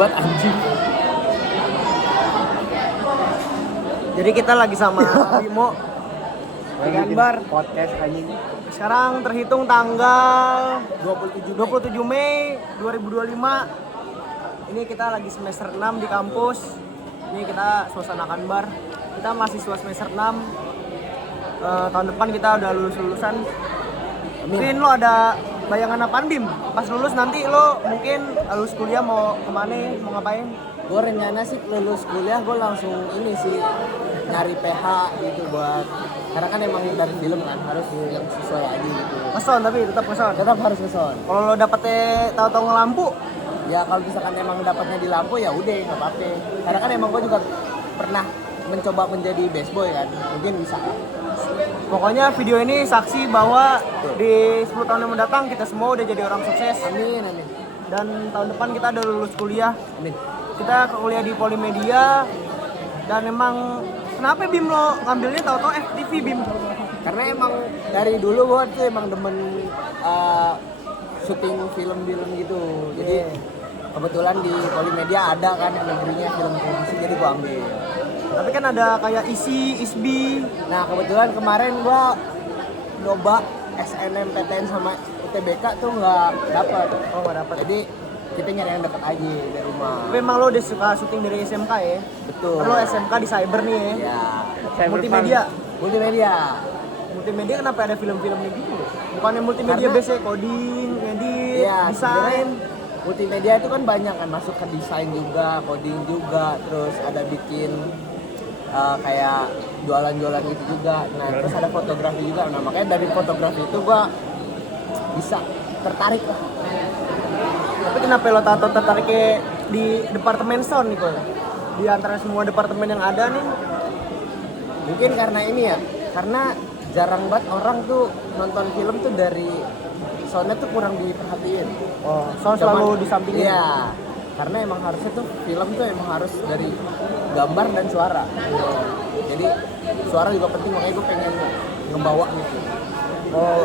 Buat anjing. Jadi kita lagi sama Bimo di Ganbar Podcast anjing. Sekarang terhitung tanggal 27 Mei 2025. Ini kita lagi semester 6 di kampus. Ini kita suasana Ganbar. Kita mahasiswa semester 6. Tahun depan kita udah lulusan. Mungkin lo ada bayangan apaan, Bim? Pas lulus nanti lo mungkin lulus kuliah mau kemana, mau ngapain? Gue rencana sih lulus kuliah gue langsung ini sih nyari PH gitu buat, karena kan emang dari film kan harus yang sesuai aja gitu. Keson tapi tetap keson. Tetap harus keson. Kalau lo dapetnya tahu-tahu ngelampu, Ya kalau misalkan emang dapatnya di lampu ya udah nggak apa-apa. Karena kan emang gue juga pernah mencoba menjadi best boy kan, mungkin bisa. pokoknya video ini saksi bahwa di 10 tahun yang mendatang kita semua udah jadi orang sukses. Amin amin. Dan tahun depan kita udah lulus kuliah. Amin. Kita kuliah di Polimedia. Dan emang kenapa Bim lo ngambilnya tahu-tahu FTV, Bim? Karena emang dari dulu gue tuh emang demen syuting film-film gitu. Jadi kebetulan di Polimedia ada kan yang negerinya film televisi, jadi gue ambil. Tapi kan ada kayak ISI, ISBI. Nah kebetulan kemarin gue nyoba SNMPTN sama UTBK tuh nggak dapet. Oh, nggak dapet. Jadi kita nyari yang deket aja dari rumah. Tapi emang lo udah suka syuting dari SMK ya? Betul. Kan lo SMK di cyber nih ya? Ya. Multimedia. Multimedia. Multimedia kenapa ada film-filmnya gitu? Bukannya multimedia Karena- biasanya coding, edit, Iya, desain. sebenarnya multimedia itu kan banyak kan, masuk ke desain juga, coding juga, terus ada bikin kayak jualan-jualan gitu juga. Nah, terus ada fotografi juga. Nah, makanya dari fotografi itu gua bisa tertarik lah. Tapi kenapa lo tato tertariknya di departemen sound nih kok? Di antara semua departemen yang ada nih? Mungkin karena ini ya, karena jarang banget orang tuh nonton film tuh dari soundnya tuh kurang diperhatiin. Oh, sound selalu disampingin. Iya, karena emang harusnya tuh film tuh emang harus dari gambar dan suara. Jadi suara juga penting, makanya gue pengen ngebawa gitu. Oh,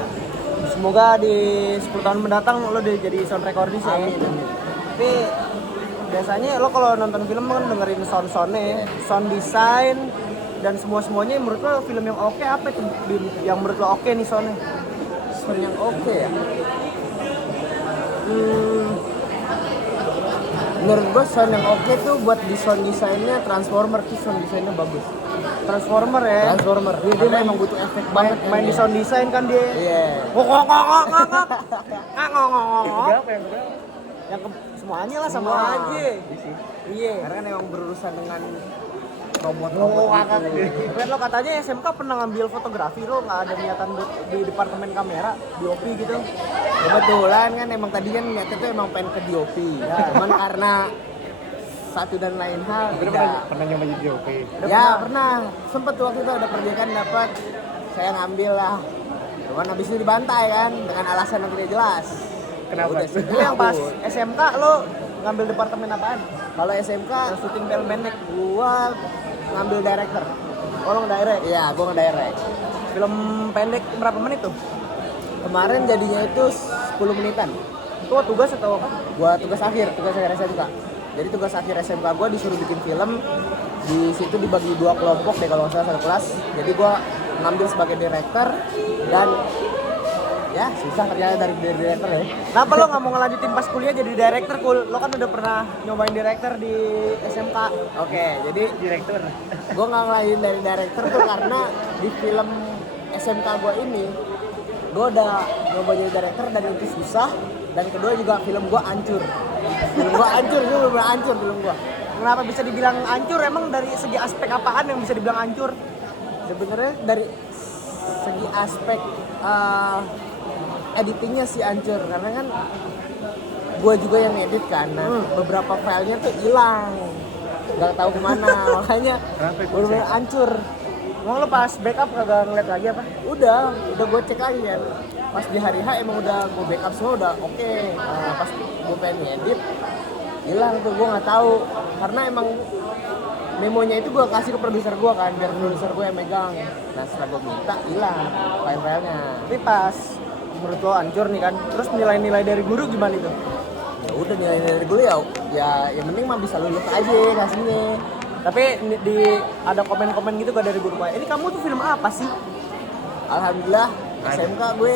semoga di 10 tahun mendatang lo udah jadi sound recordist ya. Amin, amin. Tapi biasanya lo kalau nonton film kan dengerin sound-soundnya, sound design dan semua-semuanya. Menurut lo film yang oke apa itu, Bim? Yang menurut lo oke nih soundnya? Sound yang oke ya. Menurut gue sound yang oke tuh buat di sound desainnya Transformer tuh sound desainnya bagus. Transformer ya. Transformer. Dia memang butuh efek banget. Main di sound design kan dia. Iya. Yang semuanya lah sama Semua. aja. Iya. Karena kan emang berurusan dengan Oh, robot-robot gitu. Kan lo katanya SMK pernah ngambil fotografi, lo nggak ada niatan di departemen kamera, DOP gitu. Kebetulan kan emang tadi kan niatnya tuh emang pengen ke DOP. Cuman karena satu dan lain hal Pernah nyoba jadi DOP? ya pernah. Sempet waktu itu ada proyekan dapat, saya ngambil lah. Cuman habis itu dibantai kan dengan alasan yang tidak jelas. Kenapa? Ya udah sih, Itu yang pas cabut. SMK lo ngambil departemen apaan? Kalau SMK Yang syuting film pendek. gua ngambil director. Oh, lo ngedirect. Iya, gua ngedirect. Film pendek berapa menit tuh? Kemarin jadinya itu 10 menitan. Itu tugas atau apa? Gua tugas akhir SMK. Jadi tugas akhir SMK gua disuruh bikin film. Di situ dibagi 2 kelompok deh kalau nggak salah, satu kelas. Jadi gua ngambil sebagai director dan ya susah ternyata dari director ya. Kenapa lo nggak mau ngelanjutin pas kuliah jadi director, Kul? Lo kan udah pernah nyobain director di SMK. Oke, jadi Direktur. gue nggak ngelain dari director tuh karena di film SMK gue ini gue udah nyoba jadi director dan itu susah, dan kedua juga film gue hancur. Film gue hancur, gue bener-bener hancur film gue. Kenapa bisa dibilang hancur? Emang dari segi aspek apaan yang bisa dibilang hancur? Sebenarnya dari segi aspek editingnya sih hancur, karena kan gue juga yang edit kan. Nah, beberapa filenya tuh hilang, nggak tahu kemana. Makanya bener-bener hancur. Emang lo pas backup kagak ngeliat lagi apa? Udah gue cek lagi kan. Pas di hari H emang udah gue backup semua, udah oke. Nah, pas gue pengen ngedit hilang tuh, gue nggak tahu karena emang memonya itu gue kasih ke produser gue kan, biar produser gue yang megang. Nah setelah gue minta hilang file-filenya. Tapi pas menurut lo hancur nih kan, terus nilai-nilai dari guru gimana itu? Ya udah nilai dari dulu ya ya yang penting mah bisa lulus aja kasihnya. Tapi di ada komen-komen gitu gak dari guru Pak? Ini kamu tuh film apa sih? Alhamdulillah SMK gue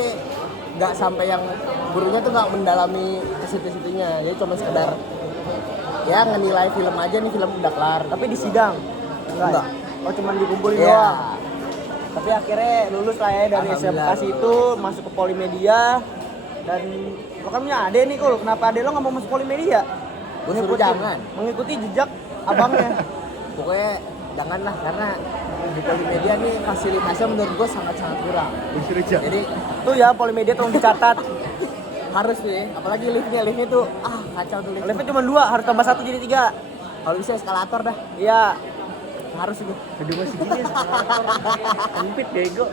nggak sampai yang gurunya tuh nggak mendalami ke situ-situnya, jadi cuma sekedar ya ngenilai film aja, nih film udah kelar. Tapi di sidang? Enggak. Oh cuman dikumpulin Iya. doang? Tapi akhirnya lulus lah ya dari Alhamdulillah. SMK itu, masuk ke Polimedia. Dan lo kan punya adek nih Kul, kenapa adek lo gak mau masuk Polimedia? Gue suruh jangan. Mengikuti jejak abangnya. Pokoknya janganlah, karena di Polimedia nih fasilitasnya menurut gue sangat-sangat kurang. Disuruh jangan. Jadi Tuh ya Polimedia tolong dicatat. harus nih, apalagi liftnya tuh kacau tuh lift. Liftnya cuma 2, harus tambah 1 jadi 3. Kalau bisa eskalator dah, Iya. harus itu. Aduh masih gini sempit bego.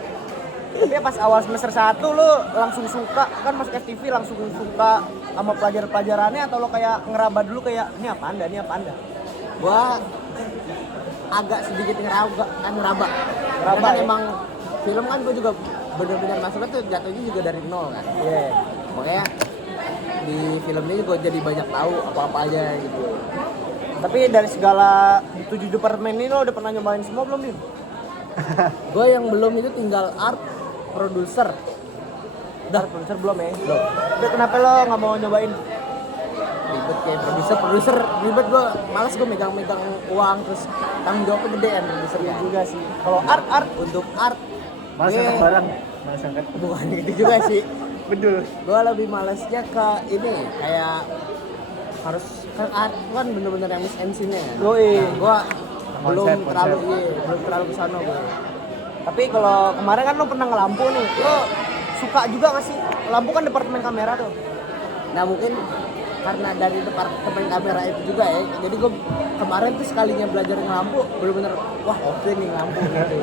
Tapi pas awal semester 1 lo langsung suka, kan masuk FTV langsung suka sama pelajaran-pelajarannya, atau lo kayak ngeraba dulu kayak ini apa anda? Gua agak sedikit ngeraba. Ngeraba, Karena kan ya? emang film kan gue juga bener-bener masuknya tuh jatuhnya juga dari nol kan. Iya. Makanya di film ini gue jadi banyak tahu apa-apa aja gitu. Tapi dari segala 7 departemen ini lo udah pernah nyobain semua belum Din? Gue yang belum itu tinggal art, produser. Udah produser belum ya? Belum. Udah kenapa lo nggak mau nyobain? Ribet kayak produser ribet, gue malas, gue megang uang terus tanggung jawabnya gedean produsernya. Juga sih. Kalau art Untuk art Malas gue- angkat barang. Malas angkat. bukan gitu juga sih. Betul. Gue lebih malesnya ke ini, kayak harus kan art kan bener-bener yang miss MC-nya. Yoi. Gue belum Konsep. belum terlalu kesana gue. Tapi kalau kemarin kan lo pernah ngelampu nih, lo suka juga nggak sih? Lampu kan departemen kamera tuh. Nah mungkin karena dari departemen kamera itu juga ya, jadi gue kemarin tuh sekalinya belajar ngelampu bener-bener wah oke nih ngelampu gitu.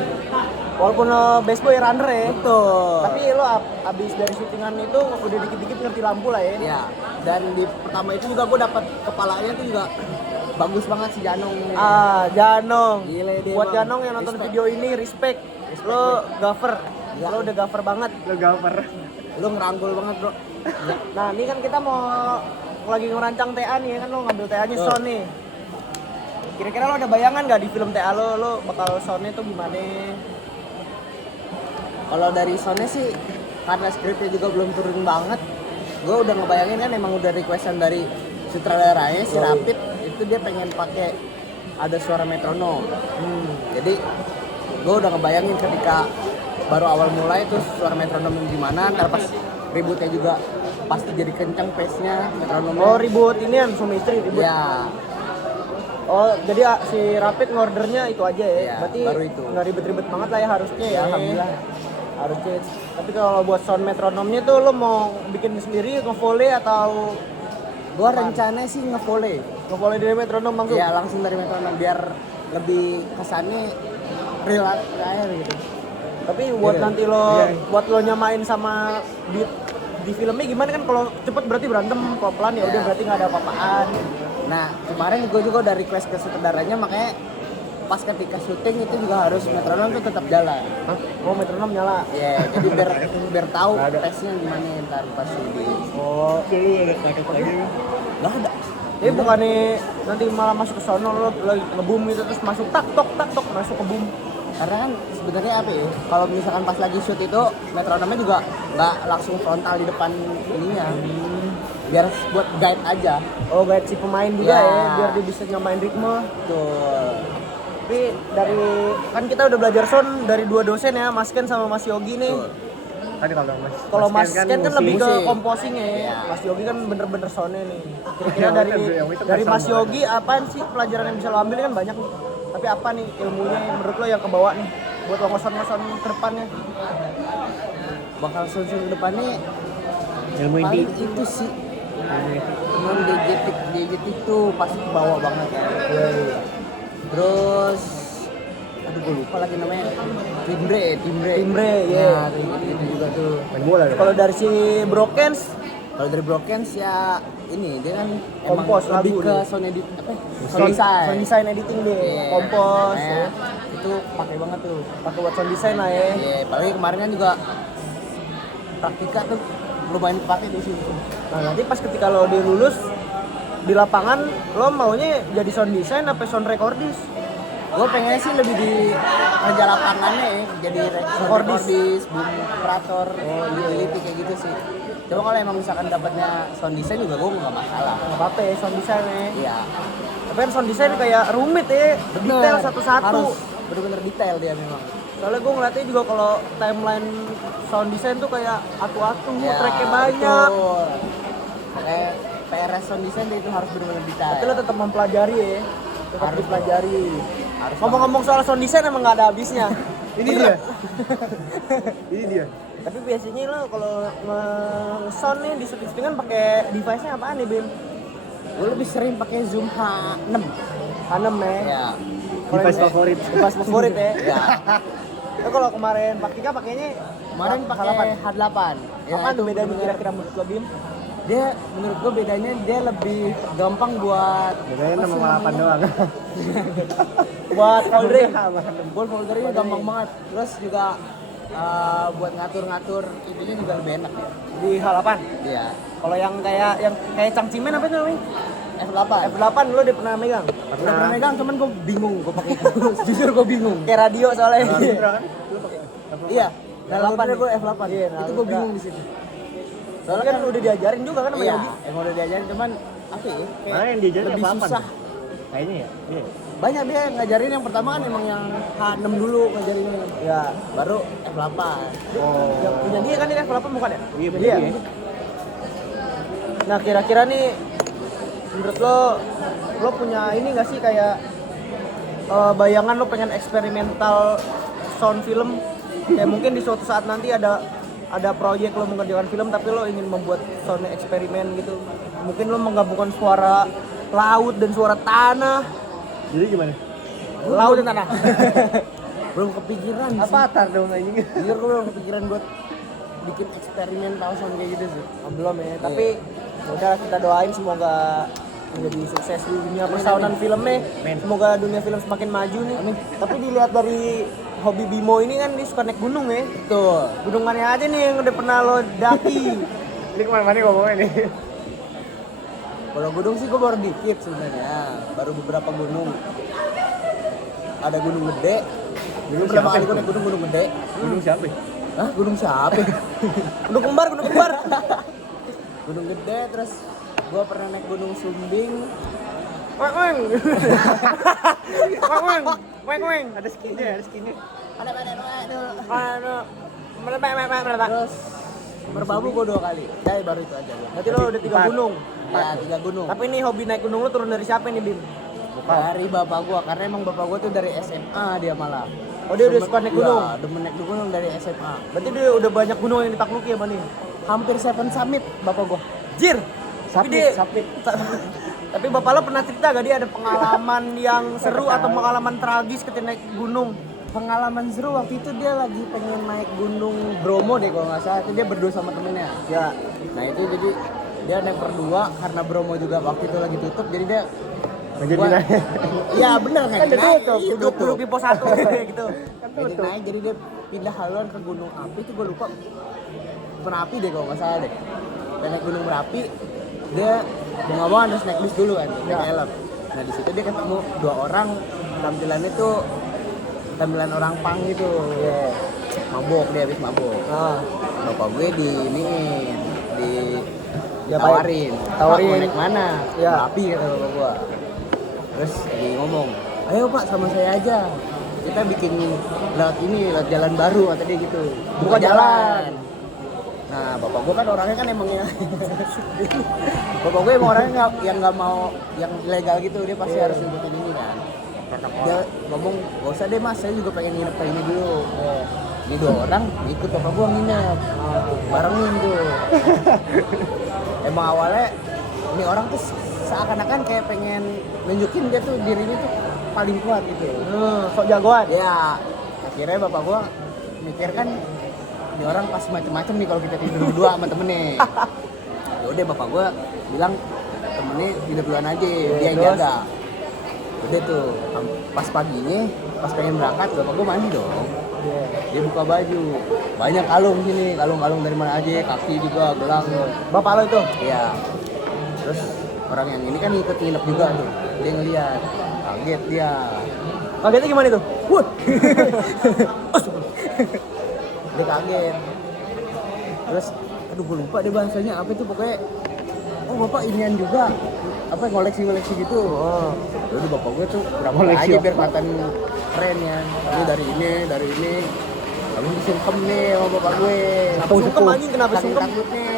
Walaupun lo best boy runner ya. Betul. Tapi lo abis dari syutingan itu udah dikit-dikit ngerti lampu lah ya. Ya, dan di pertama itu juga gue dapat kepalanya tuh juga bagus banget si Janong. Janong. Gile dia, Buat Bang. Janong yang nonton Respect. video ini respect. Lo gaffer. Ya. Lo udah gaffer banget. Lo gambar. Lu ngeranggul banget bro. Ya. Nah, ini kan kita mau lagi ngerancang TA nih, kan lo ngambil TA-nya Oh. sound nih. Kira-kira lo ada bayangan nggak di film TA lo bakal soundnya tuh gimana? Kalau dari soundnya sih karena skripnya juga belum turun banget, gue udah ngebayangin kan emang udah requestan dari sutradaranya si Rapid itu dia pengen pakai ada suara metronom. Jadi gue udah ngebayangin ketika baru awal mulai terus suara metronom gimana, ntar pas ributnya juga pasti jadi kencang pace-nya metronomnya. Oh, ribut ini kan suami istri ribut. Ya, Oh, jadi si Rapid ngordernya itu aja ya. Iya, Berarti baru itu. nggak ribet-ribet banget lah ya harusnya ya. Alhamdulillah. Harusnya. Tapi kalau buat sound metronomnya tuh lo mau bikin sendiri nge-volley atau gue rencananya sih nge-volley. nge-volley dari metronom langsung? Ya langsung dari metronom biar lebih kesannya real kayak gitu. Tapi buat Iya. nanti lo Iya. buat lo nyamain sama di filmnya gimana kan, kalau cepet berarti berantem, kalau pelan ya udah Iya. berarti nggak ada apa-apaan. Nah kemarin gue juga udah request ke sutradaranya, makanya pas ketika syuting itu juga harus metronom tuh tetap jalan. Hah? Oh, metronom nyala. Ya jadi biar tahu Nggak ada. pace-nya gimana ntar pas di. Oh, Lu ada kaget lagi. Nggak ada. jadi bukannya nanti malah masuk ke sono lo lagi ngebum gitu terus masuk tak tok masuk ke boom. Karena kan sebenarnya apa ya? Kalau misalkan pas lagi shoot itu metronomnya juga nggak langsung frontal di depan ininya. Biar buat guide aja. Oh, guide si pemain juga Ya. ya, biar dia bisa nyamain ritme. Tuh. Tapi dari kan kita udah belajar sound dari 2 dosen ya, Mas Ken sama Mas Yogi nih. Tuh. Kan Kalau Mas Ken kan lebih ke musik. composing ya. Iya. Mas Yogi kan bener-bener soundnya nih. Kira-kira Yang dari itu- yang itu kan dari Mas sama. Yogi apaan sih pelajaran yang bisa lo ambil kan banyak nih. Tapi apa nih ilmunya yang menurut lo yang kebawa nih buat lo ngoson-ngoson ke depannya? Bakal sound ke depannya ilmu inti. paling itu sih. Non gadget itu pasti ke bawah banget. Terus aduh gue lupa lagi namanya. Timbre. Timbre, iya. Nah, itu juga tuh. Main bola ya. Kalau dari si Brokens, Kalau dari Brokens ya ini dia kan emang Kompos lebih lagu ke dia. sound edit apa? Sound design. sound design editing deh, Iya, kompos. makanya Ya. itu pakai banget tuh. Pakai buat sound design lah ya. Iya, apalagi kemarin kan juga praktika tuh lumayan kepake di situ. Nah, nanti pas ketika lo udah lulus, di lapangan lo maunya jadi sound design apa sound recordist? Gue pengen sih lebih di kerja lapangannya ya, jadi recordis, boom operator, utility kayak gitu sih. Cuma kalau emang misalkan dapatnya sound design juga gue nggak masalah. Nggak apa-apa ya sound design ya. Iya. Tapi kan sound design kayak rumit ya, detail satu-satu. Harus bener-bener detail dia memang. Soalnya gue ngeliatnya juga kalau timeline sound design tuh kayak atu-atu, Ya, tracknya banyak. Betul. Kayak PRS sound design itu harus bener-bener detail. Tapi lo tetap mempelajari ya, tetap Harus dipelajari. Harus Ngomong-ngomong soal sound design emang nggak ada habisnya. Ini dia. Ini dia. Tapi biasanya lo kalau nge-sound nih di syuting-syutingan pakai device-nya apaan nih, Bim? Gue lebih sering pakai Zoom H6. Hanem ya. Ya. Device favorit. Device favorit ya. Ya. Lo kalau kemarin Pak Tika pakainya Kemarin pakai H8. Ya, apa itu tuh bedanya bener-bener- kira-kira menurut lo, Bim? Dia menurut gue bedanya dia lebih gampang buat Bedanya apa nama sih malapan namanya? doang. Buat foldering. Ball foldernya gampang banget. Terus juga buat ngatur-ngatur itunya juga lebih enak ya. Di halapan. Iya. Kalau yang kayak cangcimen apa itu namanya? F8. F8 lo udah pernah megang? Udah pernah megang, cuman gue bingung gue pakai itu. Jujur gue bingung. Kayak radio soalnya. Iya. Dalam F8 gue F8. Iya, Itu gue bingung di situ. Soalnya kan udah diajarin juga kan sama Iya, Yogi. emang udah diajarin cuman apa ya? Mana yang diajarin lebih F8? susah. Kayaknya ya. Iya. Banyak dia ngajarin yang pertama kan emang yang H6 dulu ngajarinnya. Ya. Baru F8. Oh. Yang punya dia kan ini F8 bukan ya? Iya, bener ya. Nah, kira-kira nih menurut lo punya ini nggak sih kayak bayangan lo pengen eksperimental sound film? Kayak mungkin di suatu saat nanti ada proyek lo mengerjakan film tapi lo ingin membuat sound eksperimen gitu. Mungkin lo menggabungkan suara laut dan suara tanah. Jadi gimana? Laut dan tanah. Belum kepikiran sih. Apa tar dong anjing? Jujur gue belum kepikiran buat bikin eksperimental sound kayak gitu sih. Belum ya, tapi udah kita doain semoga menjadi sukses di dunia persaunan filmnya. Semoga dunia film semakin maju nih. Tapi dilihat dari hobi Bimo ini kan dia suka naik gunung ya. Betul. Gunung mana aja nih yang udah pernah lo daki? Ini kemana-mana ngomongnya nih. Kalau gunung sih gue baru dikit sebenarnya. Baru beberapa gunung. Ada gunung gede. Dulu pertama kali gue naik gunung gede. Gunung siapa? Ya? Hah? Gunung siapa? Gunung kembar, gunung kembar. Gunung gede, terus gue pernah naik gunung Sumbing. Weng weng. Weng weng. Weng weng. Ada skinnya, ada skinnya. Ada itu. Aduh. Meletak. Terus Merbabu gue 2 kali. Dari baru itu aja gue. Berarti lo udah 3 gunung. Ya, 3 gunung. Tapi ini hobi naik gunung lo turun dari siapa nih, Bim? Dari bapak gue, karena emang bapak gue tuh dari SMA dia malah. Oh, dia udah suka naik gunung? Iya, demen naik gunung dari SMA. Berarti dia udah banyak gunung yang ditakluki ya, Bani? Hampir 7 summit bapak gue. Jir. Tapi dia Sapit. Tapi bapak lo pernah cerita gak dia ada pengalaman yang seru atau pengalaman tragis ketika naik gunung? Pengalaman seru waktu itu dia lagi pengen naik gunung Bromo deh kalau nggak salah. Itu dia berdua sama temennya. Ya. Nah itu jadi dia naik berdua karena Bromo juga waktu itu lagi tutup. Jadi dia Jadi naik. Iya bener kan? Kan dia duduk di pos 1 gitu. Jadi naik, jadi dia pindah haluan ke Gunung Api itu gue lupa. Merapi deh kalau nggak salah deh. Dan naik Gunung Merapi dia mau nggak mau harus naik bis dulu kan, naik helm. Nah di situ dia ketemu 2 orang tampilannya tuh tampilan orang pang gitu. Mabok, dia habis mabok. Nah, Bapak gue di iniin, Tawarin. Pak, mau naik mana? Ya. Merapi kata bapak gue. Terus lagi ngomong, ayo pak sama saya aja, kita bikin lewat jalan baru kata dia gitu. Buka jalan. Nah bapak gue kan orangnya kan emang ya bapak gue emang orangnya yang nggak mau yang ilegal gitu, dia pasti harus ngikutin ini kan. Dia ngomong, gak usah deh mas, saya juga pengen nginep kayak ini dulu. Ini 2 orang ikut bapak gue nginep, barengin tuh. Emang awalnya ini orang tuh seakan-akan kayak pengen nunjukin dia tuh dirinya tuh paling kuat gitu. sok jagoan. Ya, akhirnya bapak gua mikir kan ini orang pasti macem-macem nih kalau kita tidur berdua sama temennya. Ya udah bapak gua bilang temennya tidur duluan aja, dia yang terus? jaga. Udah tuh, pas paginya, pas pengen berangkat bapak gua mandi dong. Dia buka baju, banyak kalung sini, kalung-kalung dari mana aja, kaki juga, gelang. Bapak lo itu? Iya. Terus orang yang ini kan ikut nginep juga tuh, dia ngeliat, kaget dia. Kagetnya gimana itu? Wah, dia kaget. Terus, aduh gue lupa deh bahasanya apa itu pokoknya. Oh bapak inian juga, apa ngoleksi gitu. Oh. Jadi bapak gue tuh berapa Koleksi aja apa? biar kelihatan keren ya. Ini dari ini. Kami disungkem nih sama bapak gue. Sungkem anjing, kenapa Saking sungkem? takutnya.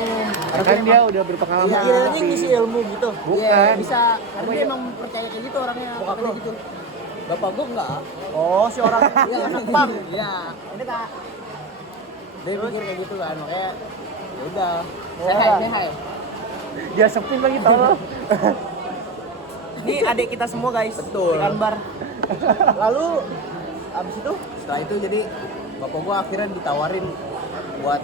Kan dia udah berpengalaman. Iya, Kiranya ngisi ilmu gitu. Iya, bisa. Karena dia emang percaya kayak gitu orangnya. Bokap Kayak lu? gitu. Bapak gue enggak. Oh, si orang Iya, anak pang. Iya. Ini Kak. Dia pikir kayak gitu kan, makanya ya udah. Oh, Saya iya. hai. Dia sepin lagi tolong. Ini adik kita semua guys. Betul. Di Kanbar. Lalu abis itu Setelah itu jadi bapak gua akhirnya ditawarin buat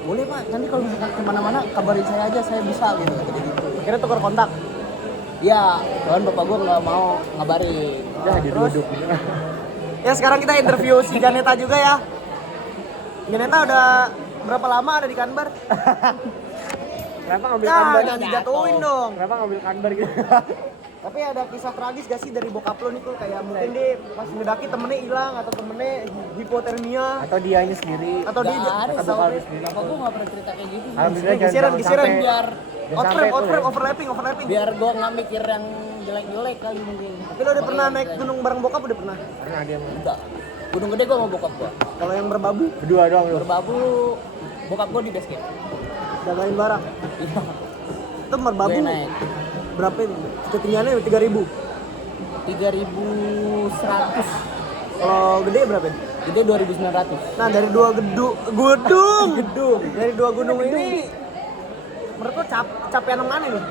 boleh pak, nanti kalau misalkan kemana-mana kabarin saya aja, saya bisa gitu, jadi gitu. akhirnya tukar kontak. Iya, cuman bapak gua nggak mau ngabarin. Udah duduk. Ya sekarang kita interview si Ganeta juga ya. Ganeta udah berapa lama ada di Kanbar? Kenapa ngambil Nah, kanbar? jangan dijatuhin dong. Kenapa ngambil kanbar gitu? Tapi ada kisah tragis gak sih dari bokap lo nih Kul? Kayak mungkin dia pas ngedaki temennya hilang atau temennya hipotermia Atau dianya sendiri? atau dia Nggak ada, atau tahu bokap deh. sendiri. Bapak gua nggak pernah cerita kayak gitu. Alhamdulillah Gisiran, jangan gisiran. sampai. Biar Jangan sampai tuh ya. overlapping. biar gua nggak mikir yang jelek-jelek kali mungkin. Tapi lo udah pernah naik gunung bareng bokap udah pernah? Pernah dia Enggak. Gunung Gede gua sama bokap gua. Kalau yang berbabu berdua doang lu. Berbabu bokap gua di base camp. jagain barang. Iya. Itu merbabu Gue naik berapa ini? Ketinggiannya 3.000. 3.100. Kalau gede berapa? Ini? Gede 2.900. Nah dari dua gedung, dari dua gunung ini menurut lo capaian yang mana nih?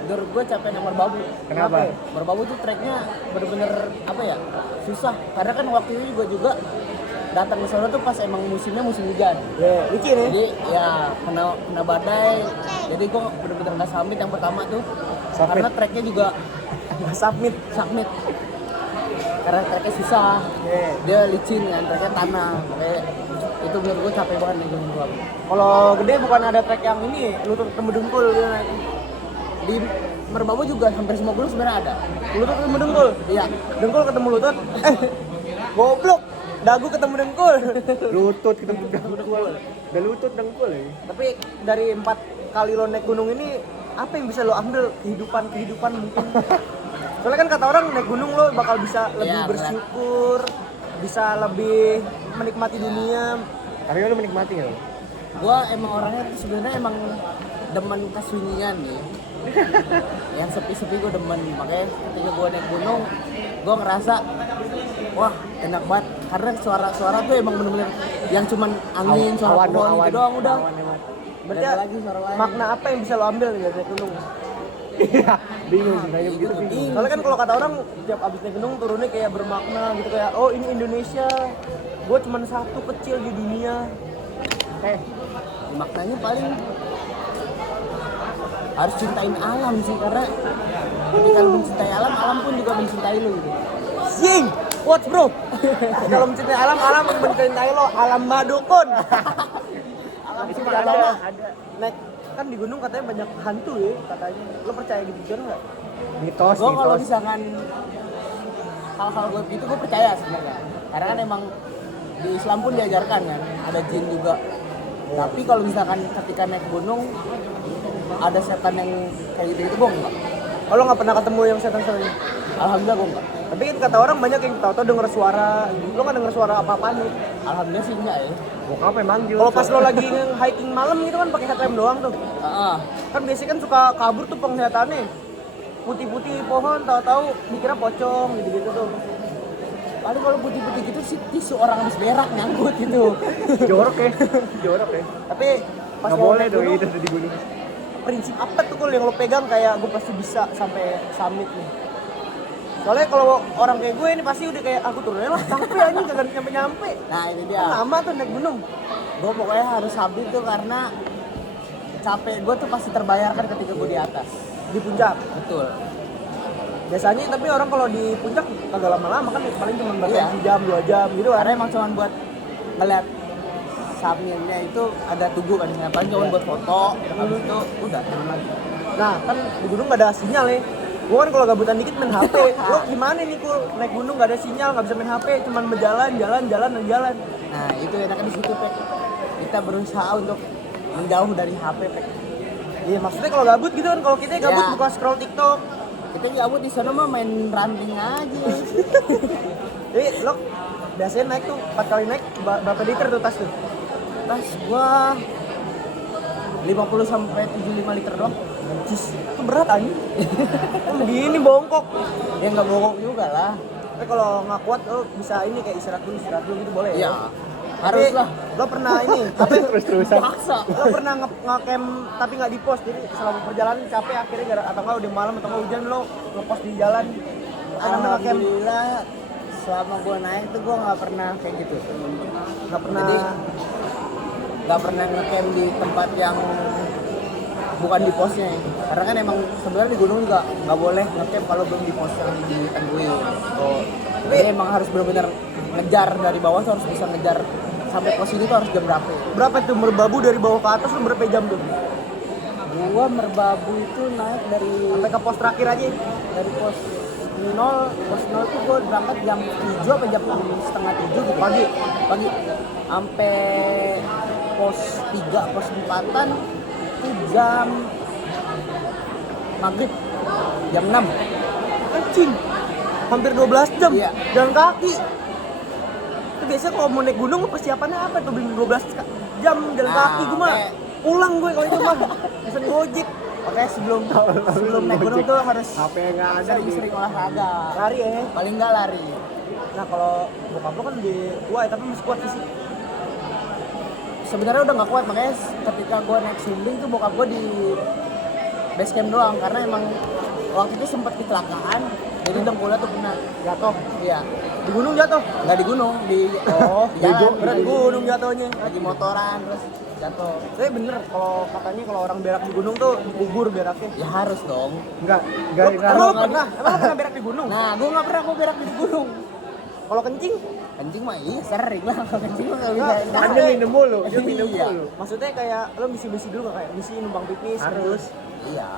Menurut gue capek nomor Merbabu. Kenapa? Merbabu tuh treknya bener-bener apa ya, susah. Karena kan waktu itu juga datang ke sana tuh pas emang musimnya musim hujan. Ya, licin ya. Jadi ya kena badai. Jadi gue bener-bener nggak summit yang pertama tuh. Summit. Karena treknya juga Submit. summit. Karena treknya susah. Ya. Dia licin kan, treknya tanah. Kayak itu menurut gue capek banget nih gunung Merbabu. Kalau gede bukan ada trek yang ini, lutut ketemu dengkul gitu naik. Di Merbabu juga hampir semua gunung sebenarnya ada. Lutut ketemu dengkul. Iya. Dengkul ketemu lutut. Goblok. Dagu ketemu dengkul. Lutut ketemu dengkul. Udah lutut dengkul ya. Tapi dari 4 kali lo naik gunung ini, apa yang bisa lo ambil kehidupan mungkin? Soalnya kan kata orang naik gunung lo bakal bisa lebih Iya, bersyukur, bisa lebih menikmati dunia. Tapi lu menikmati ya? Gua emang orangnya tuh sebenarnya emang demen kesunyian nih. Yang sepi-sepi gue demen, makanya ketika gue naik gunung gue ngerasa wah enak banget karena suara-suara tuh emang bener-bener yang cuman angin, suara pohon gitu doang udah. Berarti Nggak ada lagi suara lain. makna apa yang bisa lo ambil dari naik gunung? Iya, bingung sih kayak begitu bingung. Soalnya kan kalau kata orang tiap abis naik gunung turunnya kayak bermakna gitu, kayak oh ini Indonesia, gue cuman satu kecil di dunia. Maknanya paling harus cintain alam sih, karena ketika lu mencintai alam, alam pun juga mencintai lu gitu. Zing, what bro? Kalau mencintai alam, alam mencintai lo, alam madukun. Alam Itu cinta mah ada, lama. ada. Naik kan di gunung katanya banyak hantu ya katanya. Lo percaya gitu juga nggak? Mitos, Gue kalau mitos. misalkan hal-hal gue gitu gue percaya sebenarnya, karena kan emang di Islam pun diajarkan kan ada jin juga. Tapi kalau misalkan ketika naik gunung ada setan yang kayak gitu gue enggak. Oh, lo nggak pernah ketemu yang setan-setan ini? Alhamdulillah gue enggak. Tapi kan kata orang banyak yang tahu-tahu denger suara. Lo nggak denger suara apa-apaan nih? Alhamdulillah sih enggak ya. Bokap emang manggil. Kalau pas lo lagi hiking malam gitu kan pakai headlamp doang tuh. Heeh. Kan biasanya kan suka kabur tuh penglihatannya. Putih-putih pohon, tahu-tahu dikira pocong gitu-gitu tuh. Paling kalau putih-putih gitu sih tisu orang habis berak nyangkut gitu. jorok ya. Jorok ya. Tapi pas Nggak lo boleh naik dong gunung, itu di gunung. prinsip apa tuh Kul yang lo pegang kayak gue pasti bisa sampai summit nih? Soalnya kalau orang kayak gue ini pasti udah kayak aku turunnya lah capek aja kagak nyampe-nyampe. Nah ini dia. Kan lama tuh naik gunung. Gue pokoknya harus habis tuh karena capek gue tuh pasti terbayarkan ketika gue di atas. Di puncak. Betul. Biasanya tapi orang kalau di puncak kagak lama-lama kan paling cuma berapa Iya. jam 2 jam gitu kan. Karena emang cuma buat ngeliat sampingnya itu ada tugu kan, paling cuma buat foto, habis itu udah turun lagi. Nah kan di gunung nggak ada sinyal nih. Gue kan kalau gabutan dikit main HP. Lo gimana nih Kul? Naik gunung nggak ada sinyal, nggak bisa main HP, cuman berjalan, jalan. Nah itu enaknya di situ Pek. Kita berusaha untuk menjauh dari HP Pek. Iya maksudnya kalau gabut gitu kan, kalau kita gabut Ya. buka scroll TikTok. Kita gabut di sana mah main ranting aja. Jadi lo biasanya naik tuh 4 kali naik berapa liter tuh tas tuh? Tas gua 50 sampai 75 liter doang. Jis, itu berat anjing. Kok begini bongkok. Ya nggak bongkok juga lah. Tapi kalau nggak kuat lo bisa ini kayak istirahat dulu gitu boleh ya? Iya. Harus lah. Lo pernah ini apa? Terus-terusan. Paksa. Lo pernah nge-camp tapi nggak di pos, jadi selama perjalanan capek akhirnya atau nggak udah malam atau nggak hujan lo nge-pos di jalan. Pernah nge-camp? Alhamdulillah selama gua naik tuh gua nggak pernah kayak gitu. Nggak pernah. Jadi nggak pernah ngecamp di tempat yang bukan di posnya ya. Karena kan emang sebenarnya di gunung juga nggak boleh ngecamp kalau belum di pos yang ditentuin. Oh. Jadi emang harus benar-benar ngejar dari bawah tuh harus bisa ngejar sampai pos ini tuh harus jam berapa. Berapa tuh merbabu dari bawah ke atas lo berapa jam tuh? Gua merbabu itu naik dari Sampai ke pos terakhir aja. dari pos 0 tuh gua berangkat jam 7 apa jam 6:30 gitu pagi sampai pos 3 pos 4-an itu jam maghrib jam 6. Anjing. Hampir 12 jam. Iya. Jalan kaki. Itu biasanya kalau mau naik gunung persiapannya apa tuh? 12 jam jalan kaki gue mah. kayak- Pulang gue kalau itu mah. Pesen Gojek. Oke sebelum naik gunung tuh harus HP nggak ada sering-sering olahraga. Lari ya. Paling nggak lari. Nah kalau bokap lo kan lebih tua ya, tapi masih kuat fisik. Sebenarnya udah nggak kuat, makanya ketika gue naik sumbing tuh bokap gue di base camp doang karena emang waktu itu sempat kecelakaan jadi dengkulnya tuh kena Jatuh. iya Di gunung jatuh. nggak di gunung di di jalan Berat gunung jatuhnya. lagi motoran terus jatuh. Tapi bener kalau katanya kalau orang berak di gunung tuh kubur beraknya. Ya harus dong. Enggak Lo pernah? Emang lo pernah berak di gunung? Nah gue nggak pernah berak di gunung. Kalau kencing? Kencing mah iya sering lah, kalau kencing mah nggak bisa. Nggak, Ada minum mulu, dia minum Iya. mulu. Maksudnya kayak lo misi-misi dulu nggak kayak misi numpang pipis Harus. Iya.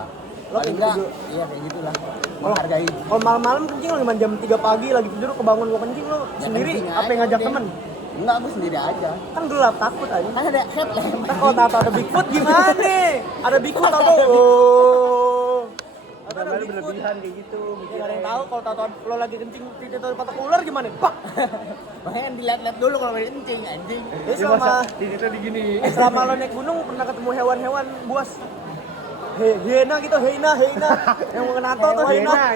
Lo Paling kayak nggak gitu. iya kayak gitulah. Menghargai. Kalau malam-malam kencing lo 5 jam 3 pagi lagi tidur kebangun lo kencing lo Ya, sendiri kencing apa yang aja ngajak udah. temen? Enggak, gue sendiri aja. Kan gelap takut aja. Kan ada headlamp. Ntar kalau tahu ada Bigfoot gimana nih? Ada Bigfoot tau oh. Atau ada Baru Bigfoot. berlebihan kayak gitu. Ya, nggak ada yang tahu kalau tahu lo lagi kencing titik tahu patok ular gimana? Pak. Makanya dilihat-lihat dulu kalau mau kencing anjing. Jadi Dia masa selama titiknya di gini. selama lo naik gunung pernah ketemu hewan-hewan buas? Hiena gitu, hiena. Yang mau nato tuh hiena.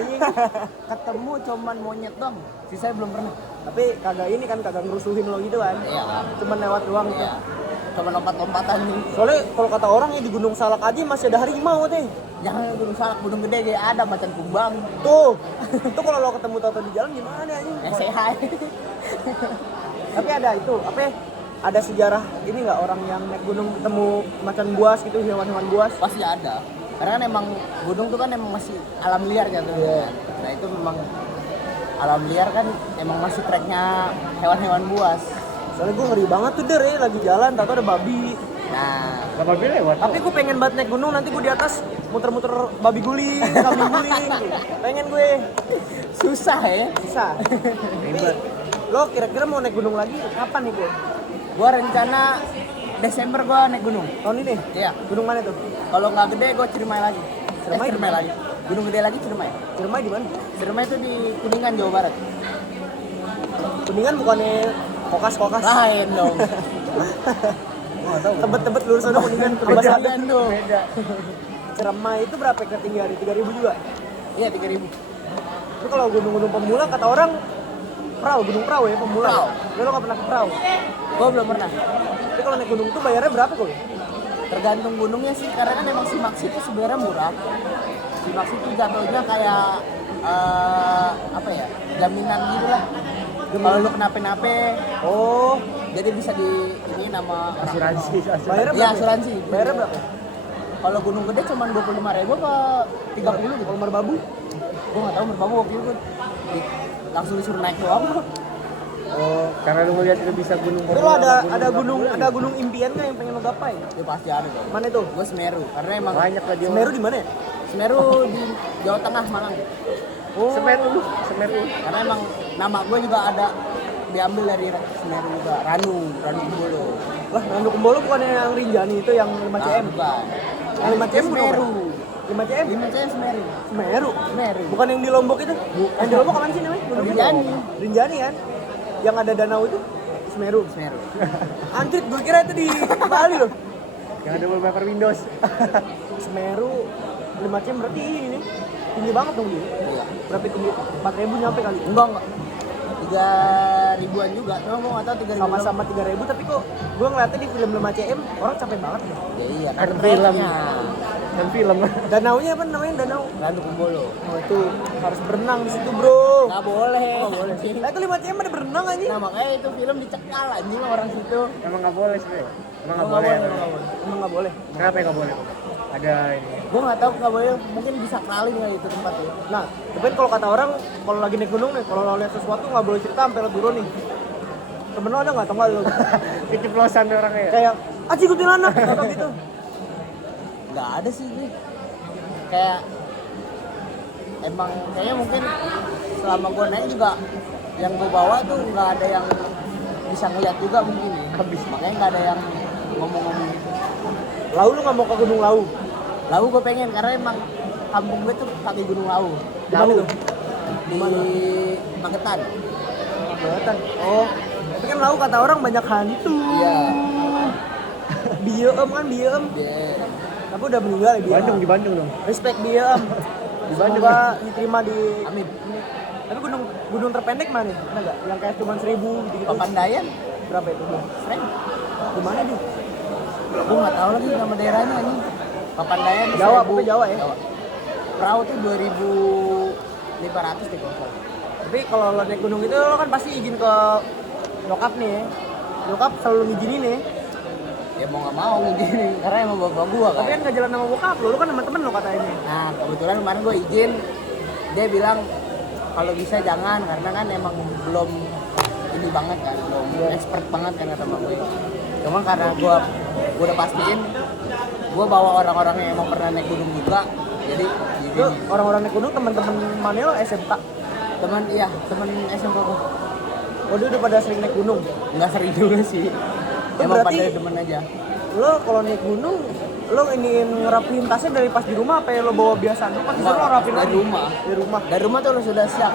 Ketemu cuman monyet dong. Sisanya belum pernah. Tapi kagak ini kan kagak ngerusuhin lo gitu kan. Iya. Cuman lewat doang gitu. Iya. Cuman lompat-lompatan nih. Soalnya kalau kata orang ya di Gunung Salak aja masih ada harimau teh. Jangan gunung salak, gunung gede dia ada macan kumbang. Tuh. Tuh kalau lo ketemu tato di jalan gimana anjing? Say hi. Tapi ada itu, apa ya? Ada sejarah ini nggak orang yang naik gunung ketemu macan buas gitu, hewan-hewan buas? Pasti ada. Karena kan emang gunung tuh kan emang masih alam liar kan. Iya. Nah itu memang alam liar kan emang masih treknya hewan-hewan buas. Soalnya gue ngeri banget tuh der ya, lagi jalan, tato ada babi. Nah, Gak apa-apa lewat. Tapi gue pengen banget naik gunung, nanti gue di atas muter-muter babi guling, kambing guling. Pengen gue. susah ya. Bisa. Tapi lo kira-kira mau naik gunung lagi kapan nih gue? Gua rencana Desember gua naik gunung. Tahun ini? Iya. Gunung mana tuh? Kalau nggak gede gua Ciremai lagi. Ciremai Ciremai lagi. Gunung gede lagi Ciremai. Ciremai di mana? Ciremai itu di Kuningan Jawa Barat. Kuningan bukannya kokas-kokas? Lain dong. Tebet-tebet lurus sana Kuningan ke Beda Ambasador. dong. Ciremai itu berapa ketinggian? 3.000 juga? Iya 3.000. Tapi kalau gunung-gunung pemula kata orang gunung perahu ya pemula. Perahu. Lo nggak pernah ke perahu. Gua belum pernah. Tapi kalau naik gunung tuh bayarnya berapa kok? Tergantung gunungnya sih, karena kan emang Simax itu sebenarnya murah. Simax itu jatuhnya kayak apa ya? Jaminan gitu lah. Kalau lu kenapa-napa, Oh, jadi bisa di ini nama orang. Asuransi. bayarnya Iya, berapa? asuransi. Bayarnya berapa? Kalau gunung gede cuma 25.000 apa 30 gitu. Kalau merbabu? Gue nggak tahu merbabu waktu itu langsung disuruh naik doang. Oh, karena lu ngeliat lu bisa gunung. Tapi lo ada gunung impian nggak yang pengen lo gapai? Ya pasti ada dong. Mana itu? Gue Semeru, karena emang Banyak lah dia. Semeru di mana ya? Semeru di Jawa Tengah Malang. Oh. Semeru. Karena emang nama gue juga ada diambil dari Semeru juga, Ranu Kumbolo. Lah, Randu Kumbolo bukannya yang Rinjani itu yang 5 cm? Bukan. Yang 5 cm Semeru. 5 cm? 5 cm Semeru. Semeru. Semeru. Bukan yang di Lombok itu? Yang di Lombok kapan sih namanya? Rinjani. Rinjani kan? Yang ada danau itu? Semeru. Semeru. Anjir, gue kira itu di Bali loh. Yang ada wallpaper Windows. Semeru 5 cm berarti ini nih. Tinggi banget dong dia. Iya. Berapa tinggi? 4.000 nyampe kali. Enggak. 3.000-an juga. Cuma gue nggak tahu 3.000. Sama-sama 3.000 tapi kok gue ngeliatnya di film 5 cm orang capek banget nih. Ya iya, Kan film. treknya. Dan film. Danaunya apa namanya danau? Randu Kumbolo. Oh itu harus berenang di situ bro. Nggak boleh. Nggak boleh sih. Nah itu 5 cm ada berenang anjing. Nah makanya itu film dicekal anjing orang situ. Emang nggak boleh sih. Emang nggak Nggak boleh. Emang nggak boleh. Kenapa nggak boleh? Ada ini. Gue nggak tahu nggak boleh, mungkin bisa kali nggak itu tempatnya. Nah, tapi kalau kata orang kalau lagi naik gunung nih, kalau lo lihat sesuatu nggak boleh cerita sampai lo turun nih. Temen lo ada nggak? Atau nggak lo? Keceplosan orangnya. Kayak, aci kuntilanak, atau gitu. Nggak ada sih ini. Kayak emang kayaknya mungkin selama gue naik juga yang gue bawa tuh nggak ada yang bisa ngeliat juga mungkin. Habis. Makanya nggak ada yang ngomong-ngomong. Lau lu nggak mau ke Gunung Lau? Lau gue pengen karena emang kampung gue tuh kaki Gunung Lau. Di mana Jauh. tuh? Di Magetan. Kelihatan. Oh, tapi kan Lau kata orang banyak hantu. Iya. Biem kan Biem. Dia Tapi udah meninggal ya Biem. Di Bandung dong. Respect Biem. Di Bandung. Semoga diterima di. Amin. Tapi gunung terpendek mana nih? Ada nggak? Yang kayak cuma 1.000 gitu. Papandayan. Berapa itu? Keren. Di mana dia? Gue nggak tahu lagi nama daerahnya ini. Papandayan. Jawa, 1000. pokoknya Jawa ya? Perahu tuh 2.500 deh kalau salah. Tapi kalau lo naik gunung itu lo kan pasti izin ke nyokap nih ya. Nyokap selalu ngizinin nih. Ya mau nggak mau gini karena emang bapak gua Tapi kan kan. gak jalan sama bokap lo kan sama temen lo katanya. Nah kebetulan kemarin gua izin, dia bilang kalau bisa jangan karena kan emang belum ini banget kan, belum expert banget kan kata bapak gue. Cuman karena gua udah pastiin, gua bawa orang-orang yang emang pernah naik gunung juga, jadi Itu orang-orang naik gunung teman-teman mana lo SMK? teman SMP gua Oh dia udah pada sering naik gunung. nggak sering juga sih. Emang berarti- pada demen aja. Lo kalau naik gunung lo ingin ngerapiin tasnya dari pas di rumah apa ya lo bawa biasa? Lo pas di sana lo rapiin Dari lagi? rumah. Dari rumah. Dari rumah tuh lo sudah siap.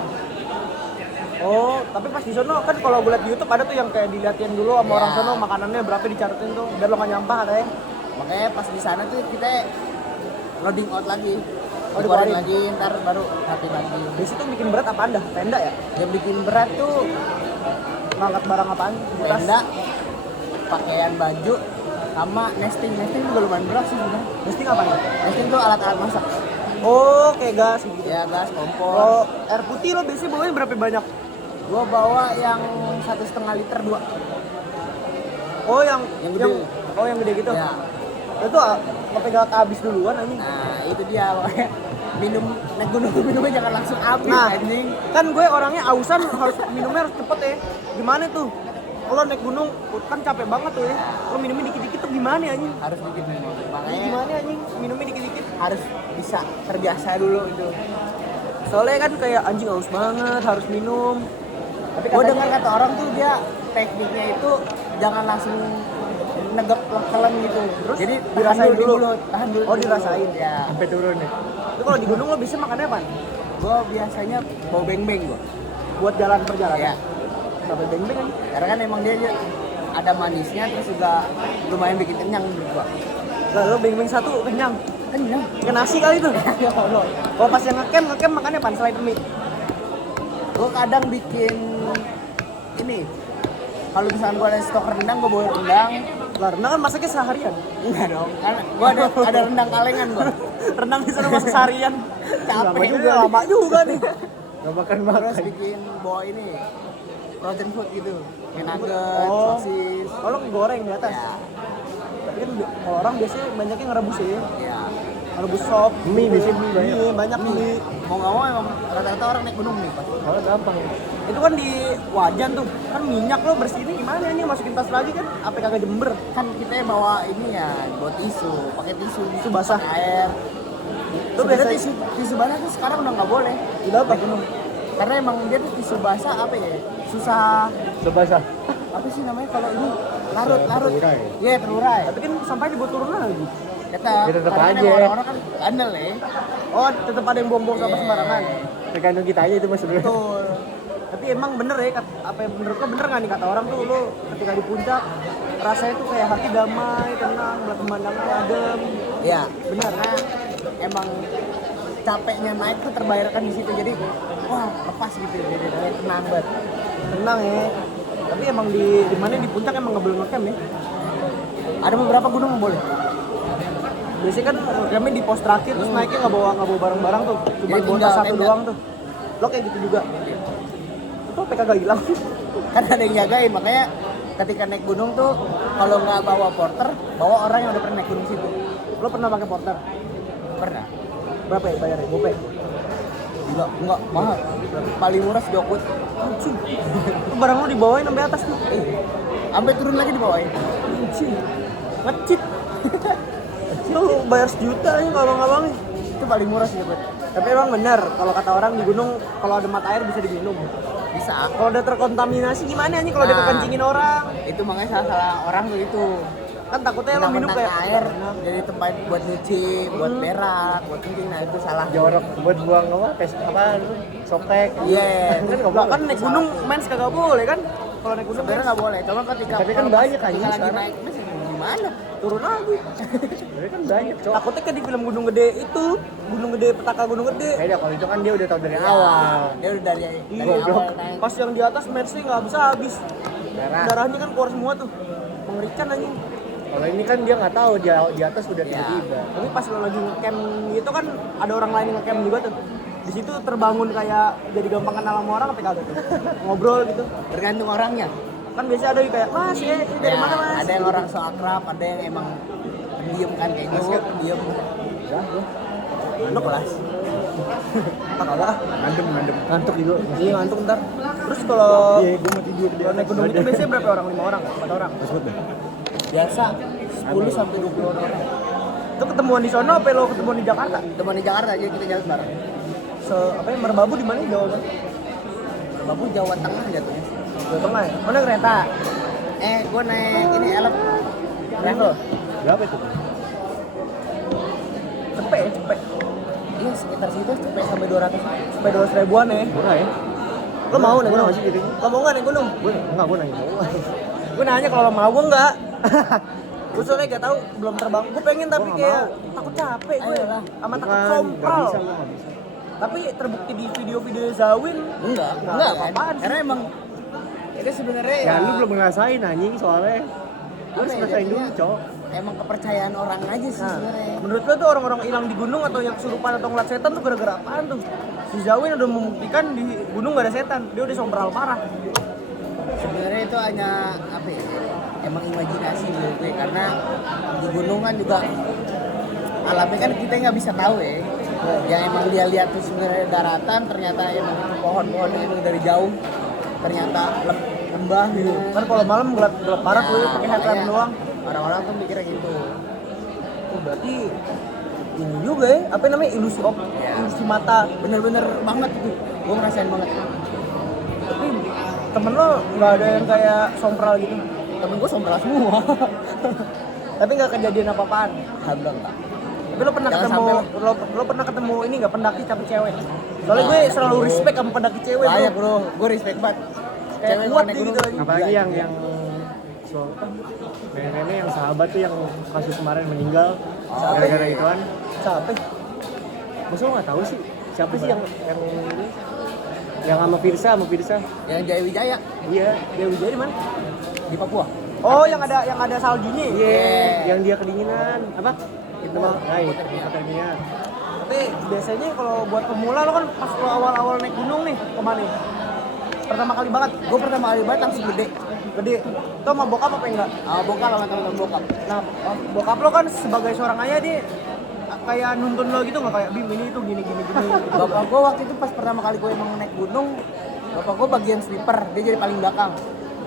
Oh, tapi pas di sono kan kalau gue liat di YouTube ada tuh yang kayak diliatin dulu sama Ya. orang sono makanannya berapa dicatetin tuh biar lo gak nyampah katanya. Makanya pas di sana tuh kita loading out lagi. Oh, Dikeluarin dikeluarin. lagi, ntar baru rapi lagi. Di situ bikin berat apa anda? Tenda ya? Yang bikin berat tuh Ngangkat barang apaan? Di tas? tenda, pakaian baju, sama nesting. Nesting juga lumayan berat sih sebenarnya. Mesti ngapain? Nesting tuh alat-alat masak. Oh, kayak gas gitu. Ya gas, kompor. Kalau air putih lo biasanya bawanya berapa banyak? Gua bawa yang 1,5 liter 2. Oh, yang Yang gede. Oh, yang gede gitu. Ya. Itu ngepegang habis duluan anjing. Nah, itu dia makanya minum naik gunung minumnya jangan langsung habis Nah, anjing. kan gue orangnya ausan harus minumnya harus cepet ya. Gimana tuh? Kalau naik gunung kan capek banget tuh ya. Lo minumnya dikit-dikit tuh gimana anjing? Harus bikin minum. Ini Makanya gimana anjing? Minumnya dikit-dikit. harus bisa terbiasa dulu itu. Soalnya kan kayak anjing haus banget harus minum. Tapi Gue dengar kata orang tuh dia tekniknya itu jangan langsung negep telan gitu. Terus Jadi dirasain dulu. tahan dulu. Oh, dirasain. Ya. Sampai turun nih. Itu kalau di gunung lo bisa makannya apa? Gue biasanya bawa beng-beng gue. Buat jalan perjalanan. Ya. Sampai beng-beng kan. Karena kan emang dia ada manisnya terus juga lumayan bikin kenyang menurut gue. Lah lo beng-beng satu kenyang. Kenyang. Ikan nasi kali tuh. Ya Allah. Oh pas yang ngecamp makannya apa selain mie? Gue kadang bikin ini. Kalau misalkan gue ada stok rendang, gue bawa rendang. Lah renang kan masaknya seharian. Enggak dong, karena gue ada rendang kalengan gue. Renang di sana masak seharian. Capek juga, lama juga nih. Gak makan Terus bikin bawa ini frozen food gitu, kayak nugget, Oh. sosis. Kalau goreng di atas. Ya, Tapi kan kalau orang biasanya banyaknya ngerebus ya. ya. rebus sop. Mie, biasanya mie banyak. Mie, banyak mie. Mau nggak mau emang rata-rata orang naik gunung nih pasti. Kalau gampang. Itu kan di wajan tuh, kan minyak lo bersihin gimana nih, masukin tas lagi kan, apa kagak jember? Kan kita bawa ini ya, bawa tisu, pakai tisu, Tisu basah. air. Tuh Sebenarnya biasa tisu basah tuh sekarang udah nggak boleh. udah apa? Karena emang dia tuh tisu basah apa ya? Susah Sebasah. apa sih namanya kalau ini larut. Terurai. Iya, terurai. Tapi kan sampai dibuat turun lagi. Tetap. Ya, tetap Karena aja. emang orang-orang kan andel ya. Oh, tetap ada yang buang-buang sampah Iya. sembarangan. Tergantung kita aja itu mas sebenarnya. Betul. Tapi emang bener ya, apa yang menurut lo bener nggak nih kata orang tuh, lo ketika di puncak rasanya tuh kayak hati damai, tenang, melihat pemandangan adem. Iya, benar. Karena emang capeknya naik tuh terbayarkan di situ. Jadi wah, lepas gitu. Jadi tenang banget. Tenang ya. Tapi emang di mana di puncak emang nggak boleh ngecamp ya. Ada beberapa gunung yang boleh. Biasanya kan campnya di pos terakhir terus naiknya nggak bawa barang-barang tuh, cuma Jadi bawa tinggal tas satu tenda. doang tuh. Lo kayak gitu juga. Itu apa kagak hilang? Kan ada yang jagain, makanya ketika naik gunung tuh kalau nggak bawa porter, bawa orang yang udah pernah naik gunung situ. Lo pernah pakai porter? Pernah? Berapa ya bayarnya? Gope? Enggak mahal. Paling murah Jokut. Anjing. Itu barang lo dibawain sampai atas tuh. Sampai turun lagi di bawah. Anjing. Ngecit. Lo bayar sejuta ya kalau nggak bang. Itu paling murah sih Jokut. Tapi emang bener, kalau kata orang di gunung kalau ada mata air bisa diminum. Bisa. Kalau udah terkontaminasi gimana nih kalau dia Nah. kekencingin orang? Itu makanya salah orang tuh itu. Kan takutnya lo minum Mentang-mentang kayak air jadi tempat buat nyuci, buat berak, buat kencing. Nah itu salah. Jorok buat buang apa? Pes apa? Sotek. Iya. Kan nggak Lah boleh. kan naik gunung mens kagak boleh kan? Kalau naik gunung Sebenarnya mens nggak boleh. Cuma ketika Tapi kan kalau banyak ketika anjing lagi sekarang. naik mens gimana? turun lagi. Tapi kan banyak cok. Takutnya kayak di film Gunung Gede itu, Gunung Gede, petaka Gunung Gede. Beda kalau itu kan dia udah tahu dari Ya, awal. Dia udah dari Iya, awal naik. pas yang di atas mensnya nggak bisa habis. Darah. Darahnya kan keluar semua tuh. Mengerikan anjing. Kalau ini kan dia nggak tahu dia di atas udah Ya. tiba-tiba. Tapi pas lo lagi ngecamp itu kan ada orang lain yang ngecamp juga tuh. Di situ terbangun kayak jadi gampang kenal sama orang apa kagak tuh? Ngobrol gitu. Tergantung orangnya. Kan biasa ada yang kayak, "Mas, ini dari Ya, mana, Mas?" ada yang orang so akrab, ada yang emang pendiam kan kayak gue pendiam. Lo kelas. Ah, kagak. Mandem. Ngantuk juga. Iya, ngantuk ntar. Terus kalau Iya, gue mau tidur di kalau naik gunung itu biasanya berapa orang? 5 orang? 4 orang? Biasa 10 sampai 20 orang. Itu ketemuan di sono apa lo ketemuan di Jakarta? Teman di Jakarta aja kita jalan bareng. Apa ya, Merbabu di mana Jawa Barat? Babu Jawa Tengah jatuhnya. Jawa Tengah ya? Mana kereta? Gue naik ini elep. Travel? Berapa itu? Cepet ya, cepet. Iya sekitar situ sampai 200. Sampai 200 ribuan ya. Murah ya? Lo mau naik gunung? Murah sih gitu. Lo mau nggak naik gunung? Gue nanya. Gue nanya kalau lo mau, gue nggak. Gue soalnya gak tahu, belum terbang. Gue pengen tapi Gua nggak kayak takut capek gue. Ayolah. Sama takut Bukan, sompral. nggak bisa, gue nggak bisa. Tapi terbukti di video-video Zawin. Enggak, apaan sih? Karena emang itu sebenarnya Ya lu belum ngerasain anjing soalnya. Lu harus apa ya, ngerasain dulu, jadinya cok. Emang kepercayaan orang aja sih Nah, sebenarnya. menurut lo tuh orang-orang hilang di gunung atau yang kesurupan atau ngeliat setan tuh gara-gara apaan tuh? Si Zawin udah membuktikan di gunung gak ada setan, dia udah sombral parah. Sebenarnya itu hanya apa ya? Emang imajinasi menurut gue karena di gunung kan juga alamnya kan kita nggak bisa tahu ya. Yang emang dia lihat tuh sebenarnya daratan, ternyata emang itu pohon-pohon itu dari jauh ternyata lembah gitu. Kan kalau malam gelap parah tuh pakai headlamp makanya doang. Orang-orang tuh mikirnya gitu. Oh, berarti ini juga ya, apa namanya ilusi Ya. ilusi mata. Bener-bener banget itu. Gue ngerasain banget. Tapi temen lo nggak ada yang kayak sompral gitu. Temen gue sombral semua. Tapi nggak kejadian apa-apaan. Alhamdulillah enggak. Tapi lo pernah Jangan ketemu sampai lo pernah ketemu ini nggak pendaki tapi cewek? Soalnya gue selalu respect sama pendaki cewek bro. Banyak bro, gue respect banget. Kayak Cewek kuat naik dia gunung. gitu lagi. Apalagi Gila, yang gila. nenek-nenek yang sahabat tuh yang kasus kemarin meninggal Oh, gara-gara iya. ituan. Capek. Masa lo nggak tahu sih siapa sih yang ini? Yang sama Firsa Yang Jaya Wijaya iya Dia Wijaya di mana? di Papua. Oh, yang ada saljunya. iya yang dia kedinginan apa itu mah Hipotermia. hipotermia. Tapi biasanya kalau buat pemula lo kan pas lo awal-awal naik gunung nih, kemana? Pertama kali banget, Gue pertama kali banget langsung gede. gede. Itu sama bokap apa enggak? Bokap sama teman-teman bokap. Nah, bokap lo kan sebagai seorang ayah dia kayak nuntun lo gitu nggak kayak Bim ini itu gini gini gini. Bapak gue waktu itu pas pertama kali gue emang naik gunung, bapak gue bagian sleeper, dia jadi paling belakang.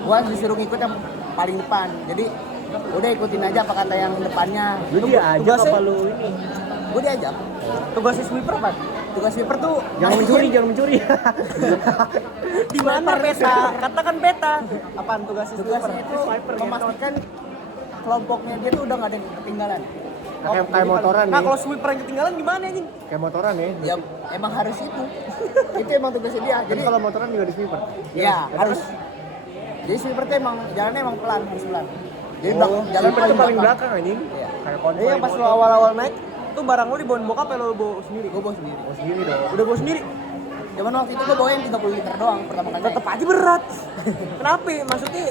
Gue disuruh ngikut yang paling depan. Jadi udah ikutin aja apa kata yang depannya. Lu dia ajak tugasnya- apa lu ini? Gue diajak. Tugasnya sweeper apa? Tugas sleeper tuh Jangan mencuri, jangan mencuri. Di mana peta? Katakan peta. Apaan tugasnya sweeper? tugasnya itu memastikan kelompoknya dia tuh udah nggak ada yang ketinggalan. Kayak motoran Nah nih. kalau sweeper yang ketinggalan gimana anjing? Kayak motoran ya. Ya emang harus itu. Itu emang tugasnya dia. Jadi Jadi kalau motoran juga di sweeper. ya harus. Jadi sleeper tuh emang jalannya emang pelan, harus pelan. Jadi Jalan itu paling belakang anjing. Iya. Kayak konvoy. Jadi yang pas lo awal-awal naik tuh barang lo dibawain bokap ya lo bawa sendiri? Gue bawa sendiri. Oh, sendiri dong. Udah bawa sendiri? Zaman waktu itu gue bawain 30 liter doang pertama kali. Tetep aja berat. Kenapa? Maksudnya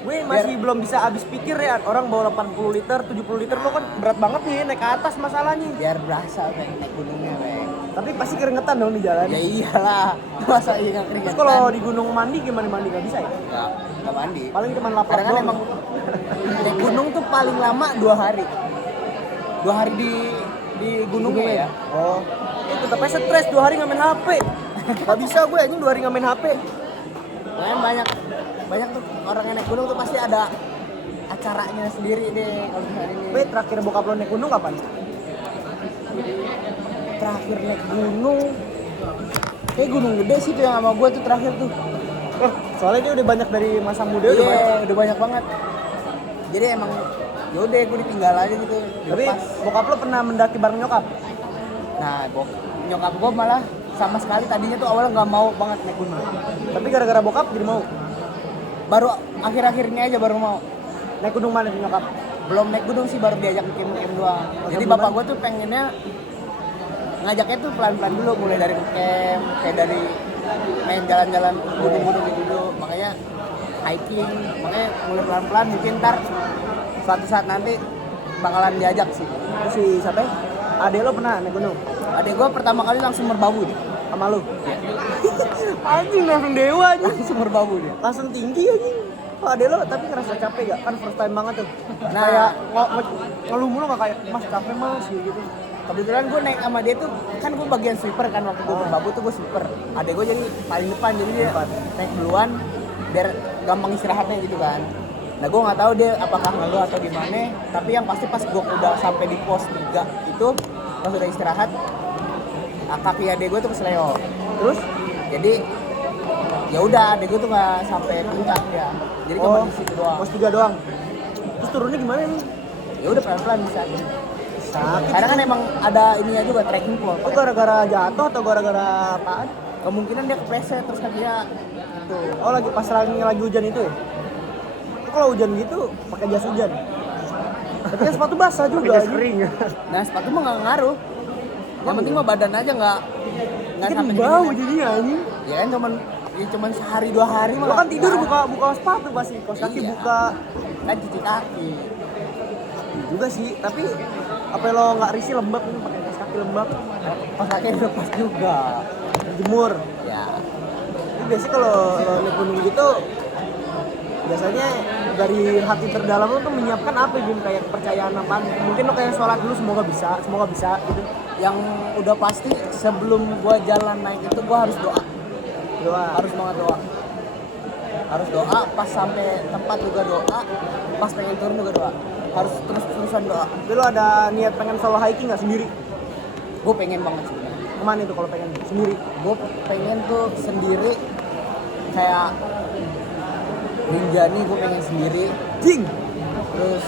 gue masih belum bisa habis pikir ya, orang bawa 80 liter, 70 liter lo kan berat banget nih naik ke atas masalahnya. Biar berasa naik gunungnya, Bang. Tapi pasti keringetan dong di jalan. Ya iyalah. Masa iya nggak keringetan? Terus kalau di gunung mandi gimana mandi nggak bisa ya? nggak mandi. Paling cuma lap Karena kan emang naik gunung tuh paling lama 2 hari. 2 hari di gunungnya ya. Oh, itu tetap aja stres 2 hari nggak main HP. Gak bisa gue anjing 2 hari nggak main HP. Makanya banyak tuh orang yang naik gunung tuh pasti ada acaranya sendiri deh kalau misalnya ini. Wait, terakhir bokap lo naik gunung kapan? Terakhir naik gunung kayak gunung gede sih tuh yang sama gue tuh terakhir tuh. Oh, soalnya dia udah banyak dari masa muda udah banyak. Iya, udah banyak banget. Jadi emang yaudah gue ditinggal aja gitu. Tapi dilepas. bokap lo pernah mendaki bareng nyokap? Nah, nyokap gue malah sama sekali tadinya tuh awalnya nggak mau banget naik gunung. Tapi gara-gara bokap jadi mau. Baru akhir-akhir ini aja baru mau. Naik gunung mana sih nyokap? Belum naik gunung sih, baru diajak ke camp doang. Jadi bapak gue tuh pengennya ngajaknya tuh pelan-pelan dulu, mulai dari camp, kayak dari main jalan-jalan gunung-gunung gitu dulu. Makanya hiking, makanya mulai pelan-pelan mungkin ntar suatu saat nanti bakalan diajak sih. Terus si siapa? Adek lo pernah naik gunung? Adek gue pertama kali langsung merbabu dia. Sama lo? Anjing langsung dewa anjing. Langsung merbabu dia. Langsung tinggi anjing. Oh, adek lo tapi ngerasa capek gak? Kan first time banget tuh. Nah, Kayak ngeluh mulu gak kayak mas capek mas gitu. kebetulan gue naik sama dia tuh kan gue bagian sweeper kan, waktu gue berbabu tuh gue sweeper. Adek gue jadi paling depan, jadi dia naik duluan biar gampang istirahatnya gitu kan. Nah gue nggak tahu dia apakah ngeluh atau gimana, tapi yang pasti pas gue udah sampai di pos 3 itu pas udah istirahat, kaki adek gue tuh kesleo. Terus? Jadi ya udah adek gue tuh nggak sampai puncak ya, jadi cuma di situ doang. Pos 3 doang. Terus turunnya gimana nih? Ya udah pelan-pelan bisa aja. Sakit. Karena kan emang ada ininya juga, trekking pool. Itu gara-gara jatuh atau gara-gara apaan? Kemungkinan dia kepleset terus kakinya tuh. Oh lagi pas lagi hujan itu ya? Itu kalau hujan gitu pakai jas hujan. Tapi kan sepatu basah juga. Udah anjing. sering. Nah sepatu mah nggak ngaruh. Yang penting mah badan aja nggak Kan sampai bau kedinginan. jadinya anjing. Ya kan cuman sehari 2 hari mah. Lo kan tidur nggak. buka sepatu pasti, kaos kaki Iya. buka. Kan cuci kaki. Juga sih, tapi apa lo nggak risih lembab ini pakai kaos kaki lembab? Pas kaki dilepas juga. Jemur. Ya. Tapi biasanya kalau lo naik gunung gitu biasanya dari hati terdalam lo tuh menyiapkan apa Bim, kayak kepercayaan apa? Mungkin lo kayak sholat dulu semoga bisa gitu. Yang udah pasti sebelum gua jalan naik itu gua harus doa. Doa. Harus banget doa. Harus doa, pas sampai tempat juga doa, pas pengen turun juga doa. Harus terus-terusan doa. Tapi lo ada niat pengen solo hiking nggak sendiri? Gue pengen banget sebenarnya. Kemana itu kalau pengen sendiri? Gue pengen tuh sendiri, kayak Rinjani gue pengen sendiri. Jing. Terus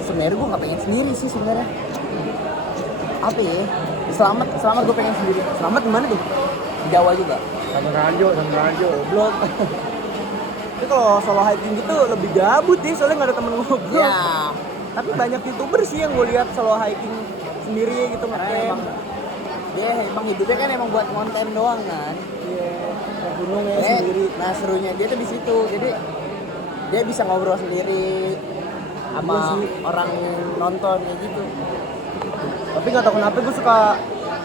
Semeru gue nggak pengen sendiri sih sebenarnya. Apa ya? Selamat gue pengen sendiri. Selamat gimana tuh? Di Jawa juga. Sama Ranjo. Goblok. Tapi kalau solo hiking gitu lebih gabut ya, soalnya nggak ada temen ngobrol. Ya, Tapi banyak youtuber sih yang gue lihat solo hiking sendiri gitu karena ngecamp. emang hidupnya kan emang buat konten doang kan. Iya, naik gunung ya Eh, sendiri. Nah serunya dia tuh di situ. Jadi dia bisa ngobrol sendiri sama Iya sih. orang nonton kayak gitu. Tapi nggak tahu kenapa gue suka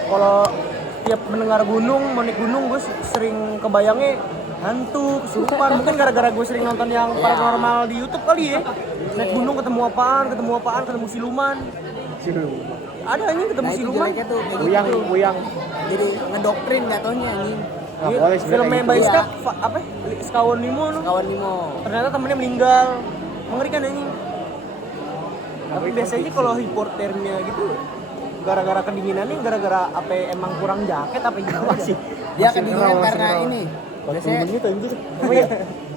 kalau tiap mendengar gunung, mau naik gunung gue sering kebayangnya hantu, kesurupan. Mungkin gara-gara gue sering nonton yang Iya. paranormal di YouTube kali ya. naik gunung ketemu apaan, ketemu siluman. Ada anjing ketemu Nah itu siluman. jeleknya tuh kayak Buyang, gitu. buyang. Jadi ngedoktrin jatuhnya anjing. Nggak boleh sebenarnya Filmnya gitu. Bayi Iya. Skak, apa? Sekawan Limo no. Kawan Nemo. Ternyata temennya meninggal. Mengerikan anjing. Tapi biasanya kalau hipotermia gitu gara-gara kedinginan nih, gara-gara apa emang kurang jaket apa gimana sih? Dia kedinginan karena ini. Biasanya Biasanya gitu anjir. Oh iya.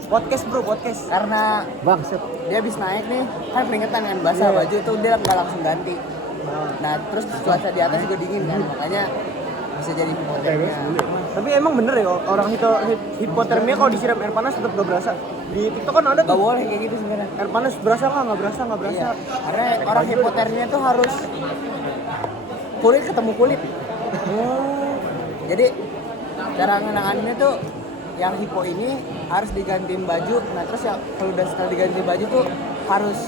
Podcast bro, podcast. karena Bangsat. dia habis naik nih, kan peringatan kan basah Iya. baju tuh dia nggak langsung ganti. Nah terus cuaca di atas juga dingin kan, makanya bisa jadi hipotermia. Tapi emang bener ya orang hipotermia kalau disiram air panas tetap gak berasa. Di TikTok kan ada Gak tuh. boleh kayak gitu sebenarnya. Air panas berasa nggak berasa. Iya. Karena orang hipotermia tuh harus kulit ketemu kulit. Jadi cara ngenanganinnya tuh yang hipo ini harus digantiin baju. Nah terus ya kalau udah setelah diganti baju tuh harus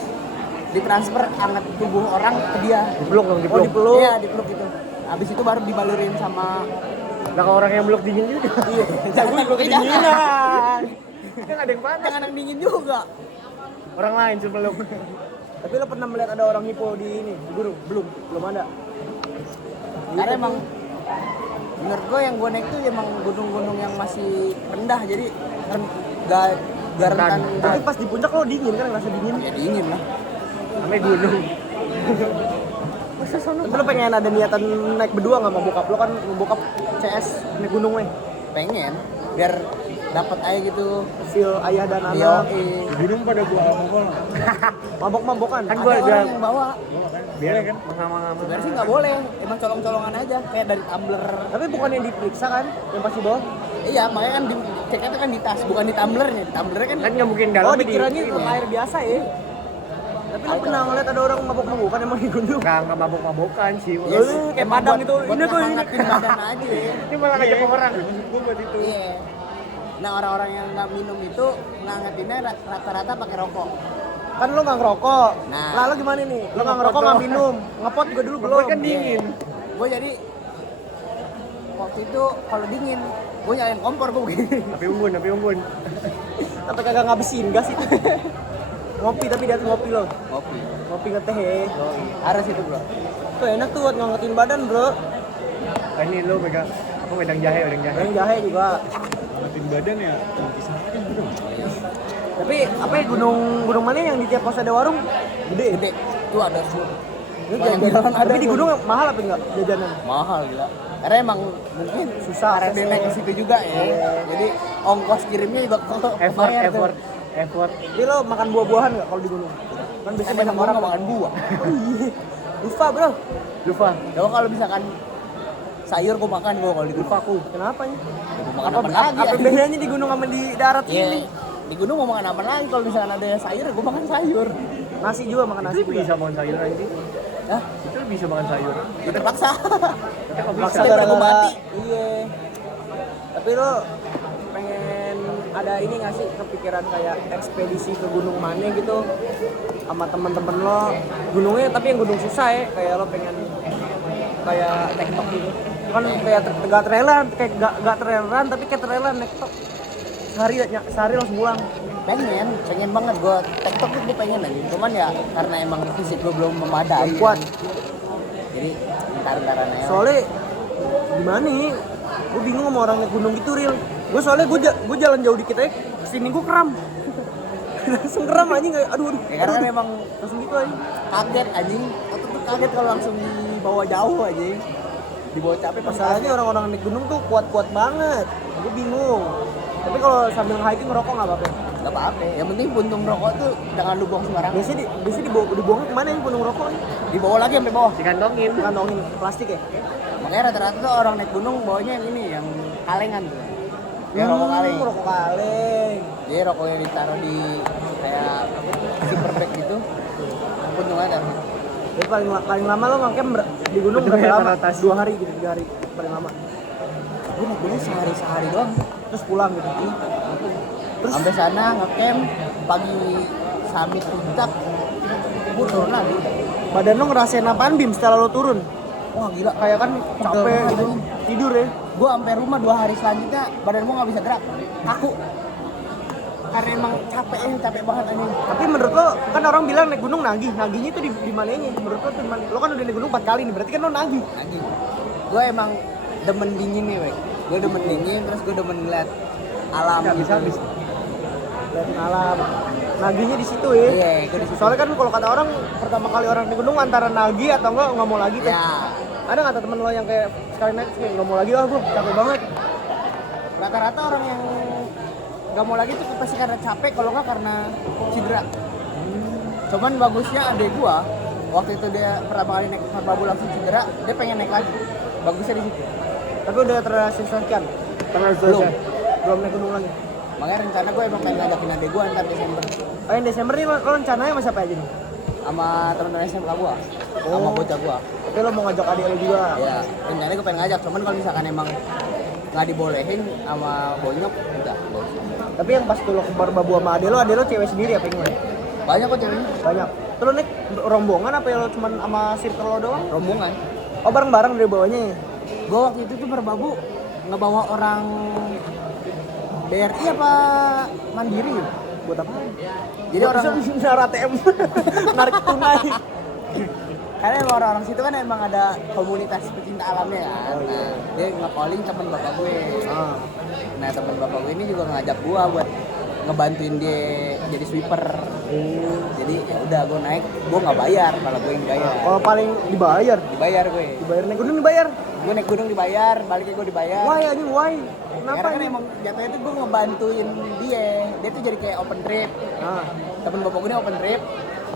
ditransfer hangat tubuh orang ke dia. Dipeluk dong, Oh dipeluk. dipeluk. Iya dipeluk gitu. Habis itu baru dibalurin sama Nah, kalau orang yang belok dingin juga. iya. Jangan gue Kedinginan. Kan ada yang panas. Jangan yang dingin juga. Orang lain cuma peluk. Tapi lo pernah melihat ada orang hipo di ini di gunung? Belum ada. Karena emang menurut gue yang gue naik tuh emang gunung-gunung yang masih rendah jadi gak rentan. Tapi pas di puncak lo dingin kan, ngerasa dingin. Ya dingin lah. Namanya gunung. Tapi lo pengen ada niatan naik berdua nggak sama bokap lo kan bokap CS naik gunung nih. Pengen biar dapat aja gitu Feel ayah dan anak. Yoi. Gunung pada gua alkohol. Mabok-mabokan. Kan Ada gua orang yang bawa. Biar kan mengamal-ngamal. Sebenarnya sih nggak boleh, emang colong-colongan aja kayak dari tumbler. Tapi bukan yang diperiksa kan, yang pasti bawah. Iya, makanya kan ceknya tuh kan di tas, bukan di tumblernya. Di tumblernya kan Kan nggak mungkin dalam. Oh dikiranya itu air biasa ya. Tapi lo pernah ngeliat ada orang mabok-mabokan emang di gunung? nggak mabok-mabokan sih. Yes, kayak emang Padang buat- itu. buat Ini tuh, ini. ngehangatin badan aja. Ini malah ngajak orang. Maksud gua buat itu. Iya. Nah orang-orang yang nggak minum itu ngangetinnya rata-rata pakai rokok. Kan lo nggak ngerokok. Nah. Lalu gimana nih? Lo nggak ngerokok nggak minum. Ngepot juga dulu belum. Kan dingin. Gue jadi waktu itu kalau dingin gue nyalain kompor gue begini. Tapi unggun. Tapi kagak ngabisin gas itu. Ngopi tapi di atas ngopi lo. Kopi. Ngopi ngeteh ya. Harus itu bro. Tuh enak tuh buat ngangetin badan bro. Ah, ini lo pegang apa wedang jahe. Yang jahe juga. Ngatin badan ya. Tapi apa ya gunung mana yang di tiap pos ada warung? Gede. Itu ada sur. Itu Banyak jajan. jalan ada Tapi di tuh. gunung mahal apa enggak jajanan? Mahal gila. Karena emang mungkin Susah karena dia aksesnya. naik ke situ juga ya. Jadi ongkos kirimnya juga bayar tuh. Effort. Jadi lo makan buah-buahan nggak kalau di gunung? Kan biasanya Kan banyak orang orang nggak makan buah. Oh iya. Lupa bro. Lupa. Kalau kalau misalkan sayur gue makan gue kalau di gunung. Lupa aku. Kenapa ya? Gue makan apa lagi? Apa ya? bedanya di gunung sama di darat Iya. ini? Di gunung mau makan apa lagi? Kalau misalkan ada sayur, gue makan sayur. Nasi juga makan nasi. Itu bisa makan sayur anjing. Hah? Itu bisa makan sayur. Ya terpaksa. Kita nggak Maksa bisa. Daripada gua mati. Iya. Tapi lo pengen ada ini nggak sih kepikiran kayak ekspedisi ke gunung mana gitu sama teman-teman lo gunungnya tapi yang gunung susah ya kayak lo pengen kayak TikTok gitu kan kayak gak trailer kayak gak traileran tapi kayak trailer TikTok sehari langsung pulang. pengen banget gue TikTok tuh gue pengen aja. Cuman ya karena emang fisik gue belum memadai. Belum kuat. Jadi ntar-ntaran aja. Soalnya gimana nih? Gue bingung sama orang naik gunung gitu real. Gue soalnya gue jalan jauh dikit aja, kesini gue kram. Langsung kram anjing kayak aduh. Ya karena kan emang Langsung gitu aja. kaget anjing. Otak tuh kaget kalau langsung dibawa jauh aja. Dibawa capek pas Masalahnya orang-orang naik gunung tuh kuat-kuat banget. Gue bingung. Tapi kalau sambil hiking ngerokok nggak apa-apa. Gak apa-apa. Yang penting puntung rokok tuh jangan lu buang sembarangan. Biasanya dibuang kemana yang punung rokok? Dibawa lagi sampai bawah. Dikantongin. Kantongin plastik ya? Makanya rata-rata tuh orang naik gunung bawanya yang ini, yang kalengan tuh. Ya rokok kaleng. Rokok kaleng. Jadi rokoknya ditaruh di kayak zipper bag gitu. Puntung aja. Jadi paling lama lo ngecamp di gunung Betul, berapa lama? rata-rata. 2 hari gitu, 3 hari paling lama. Gue naik gunung sehari doang. Terus pulang gitu. Terus sampai sana ngecamp pagi summit puncak. Gue turun lagi. Badan lo ngerasain apaan Bim setelah lo turun? Wah gila. Kayak kan capek gitu, tidur ya. Gue sampai rumah 2 hari selanjutnya badan gue nggak bisa gerak. Kaku. karena emang capek banget anjing. Tapi menurut lo kan orang bilang naik gunung nagih. Nagihnya itu di mananya? Menurut lo tuh di mana? Lo kan udah naik gunung 4 kali nih, berarti kan lo nagih. Anjing. Gue emang demen dingin nih, Wek. Gue demen dingin, terus gue demen ngeliat alam gitu. Habis. Lihat alam. Nagihnya di situ ya. Iya, gue di situ. Soalnya kan kalau kata orang pertama kali orang naik gunung antara nagih atau nggak mau lagi tuh. Ya, Ada nggak temen lo yang kayak sekali naik kayak nggak mau lagi gue capek banget. rata-rata orang yang gak mau lagi tuh pasti karena capek, kalau nggak karena cedera. Cuman bagusnya adek gua, waktu itu dia pertama kali naik merbabu langsung cedera, dia pengen naik lagi. Bagusnya di situ. Tapi udah terrealisasikan. Belum. Belum naik gunung lagi. Makanya rencana gue emang pengen ngajakin adek gua ntar Desember Oh yang Desember nih lo rencananya sama siapa aja nih? sama teman-teman SMK gua, sama bocah gua. Tapi lo mau ngajak adik lo juga? Ya, rencananya gue pengen ngajak, cuman kalau misalkan emang nggak dibolehin sama bonyok, udah. Gak usah. Tapi yang pas tuh lo ke merbabu sama adik lo cewek sendiri apa gimana? Banyak kok ceweknya, Banyak. Tuh lo naik rombongan apa ya lo cuman sama circle lo doang? rombongan. Oh bareng-bareng dari bawahnya ya? Gue waktu itu tuh merbabu ngebawa orang BRI apa Mandiri gitu. Buat apa? Jadi orang bisa ATM narik tunai. karena emang orang-orang situ kan emang ada komunitas pecinta alamnya kan. Nah, dia nge-calling temen bapak gue. Nah, temen bapak gue ini juga ngajak gue buat ngebantuin dia jadi sweeper. Jadi ya udah gue naik, gue nggak bayar, malah gue yang bayar. Kalau paling dibayar Dibayar gue. naik gunung dibayar. Gue naik gunung dibayar, baliknya gue dibayar. Why anjing why? Kenapa Karena kan ini? emang jatuhnya tuh gue ngebantuin dia tuh jadi kayak open trip. Nah, Temen bapak gue ini open trip,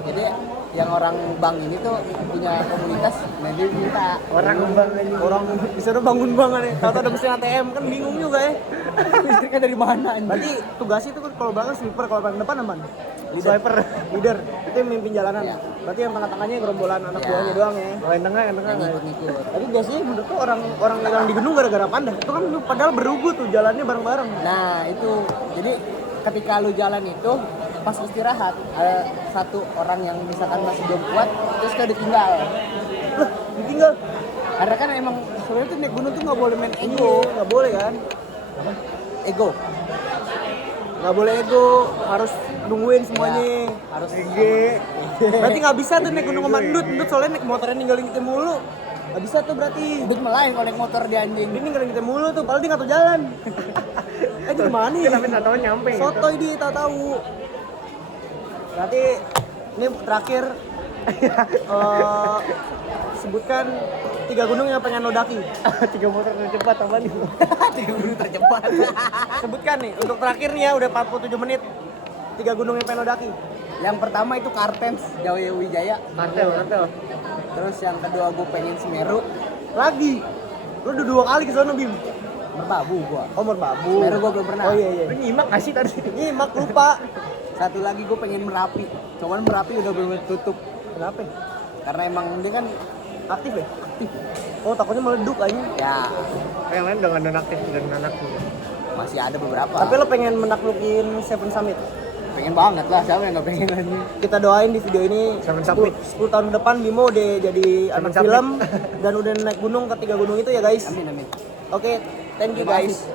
jadi yang orang bank ini tuh punya komunitas, nah dia minta Orang kembang aja. orang disuruh bangun banget nih. Tahu ada mesin ATM kan bingung juga ya. listriknya dari mana ini. Berarti tugasnya itu kan kalau belakang sweeper, kalau paling depan apaan? Leader. Swiper, leader. Itu yang mimpin jalanan. Iya. Berarti yang tengah-tengahnya gerombolan anak Iya. buahnya doang ya. Oh, yang tengah yang nggak? ngikut-ngikut. Tapi biasanya menurut tuh orang yang di gunung gara-gara panda. Itu kan padahal berugu tuh jalannya bareng-bareng. Nah itu, jadi ketika lu jalan itu pas istirahat ada satu orang yang misalkan masih belum kuat, terus dia ditinggal. Loh, ditinggal. Karena kan emang sebenarnya tuh naik gunung tuh nggak boleh main Ego, ego, nggak boleh kan? ego. Nggak boleh ego, harus nungguin semuanya. Harus Berarti nggak bisa tuh naik gunung sama Ndut soalnya naik motornya ninggalin kita mulu. Nggak bisa tuh berarti. Dut melain kalau naik motor di anjing. Dia ninggalin kita mulu tuh, padahal dia nggak tahu jalan. Di mana ya? Tapi nggak tahu nyampe. Sotoy dia tahu. Berarti ini terakhir sebutkan 3 gunung yang pengen lo daki. 3 motor tercepat apa nih? 3 gunung tercepat. Sebutkan nih untuk terakhir nih ya udah 47 menit. 3 gunung yang pengen lo daki. Yang pertama itu Kartens, Jaya Wijaya. Kartel. Terus yang kedua gue pengen Semeru, Lagi. Lo udah 2 kali ke sono Bim. Merbabu gua. Oh Merbabu. Semeru gua belum pernah. Oh iya iya. Lu nyimak nggak sih tadi? Nyimak lupa. Satu lagi gue pengen Merapi, cuman Merapi udah belum tutup Kenapa? karena emang dia kan Aktif ya? Oh takutnya meleduk aja. ya Yang lain udah nggak ada aktif dan anak. masih ada beberapa. Tapi lo pengen menaklukin Seven Summit? pengen banget lah, siapa yang nggak pengen lagi. Kita doain di video ini Seven 10 Summit. 10 tahun ke depan Bimo udah jadi anak Summit. film dan udah naik gunung ke 3 gunung itu ya guys. Amin amin. Oke, thank you Terima guys. kasih.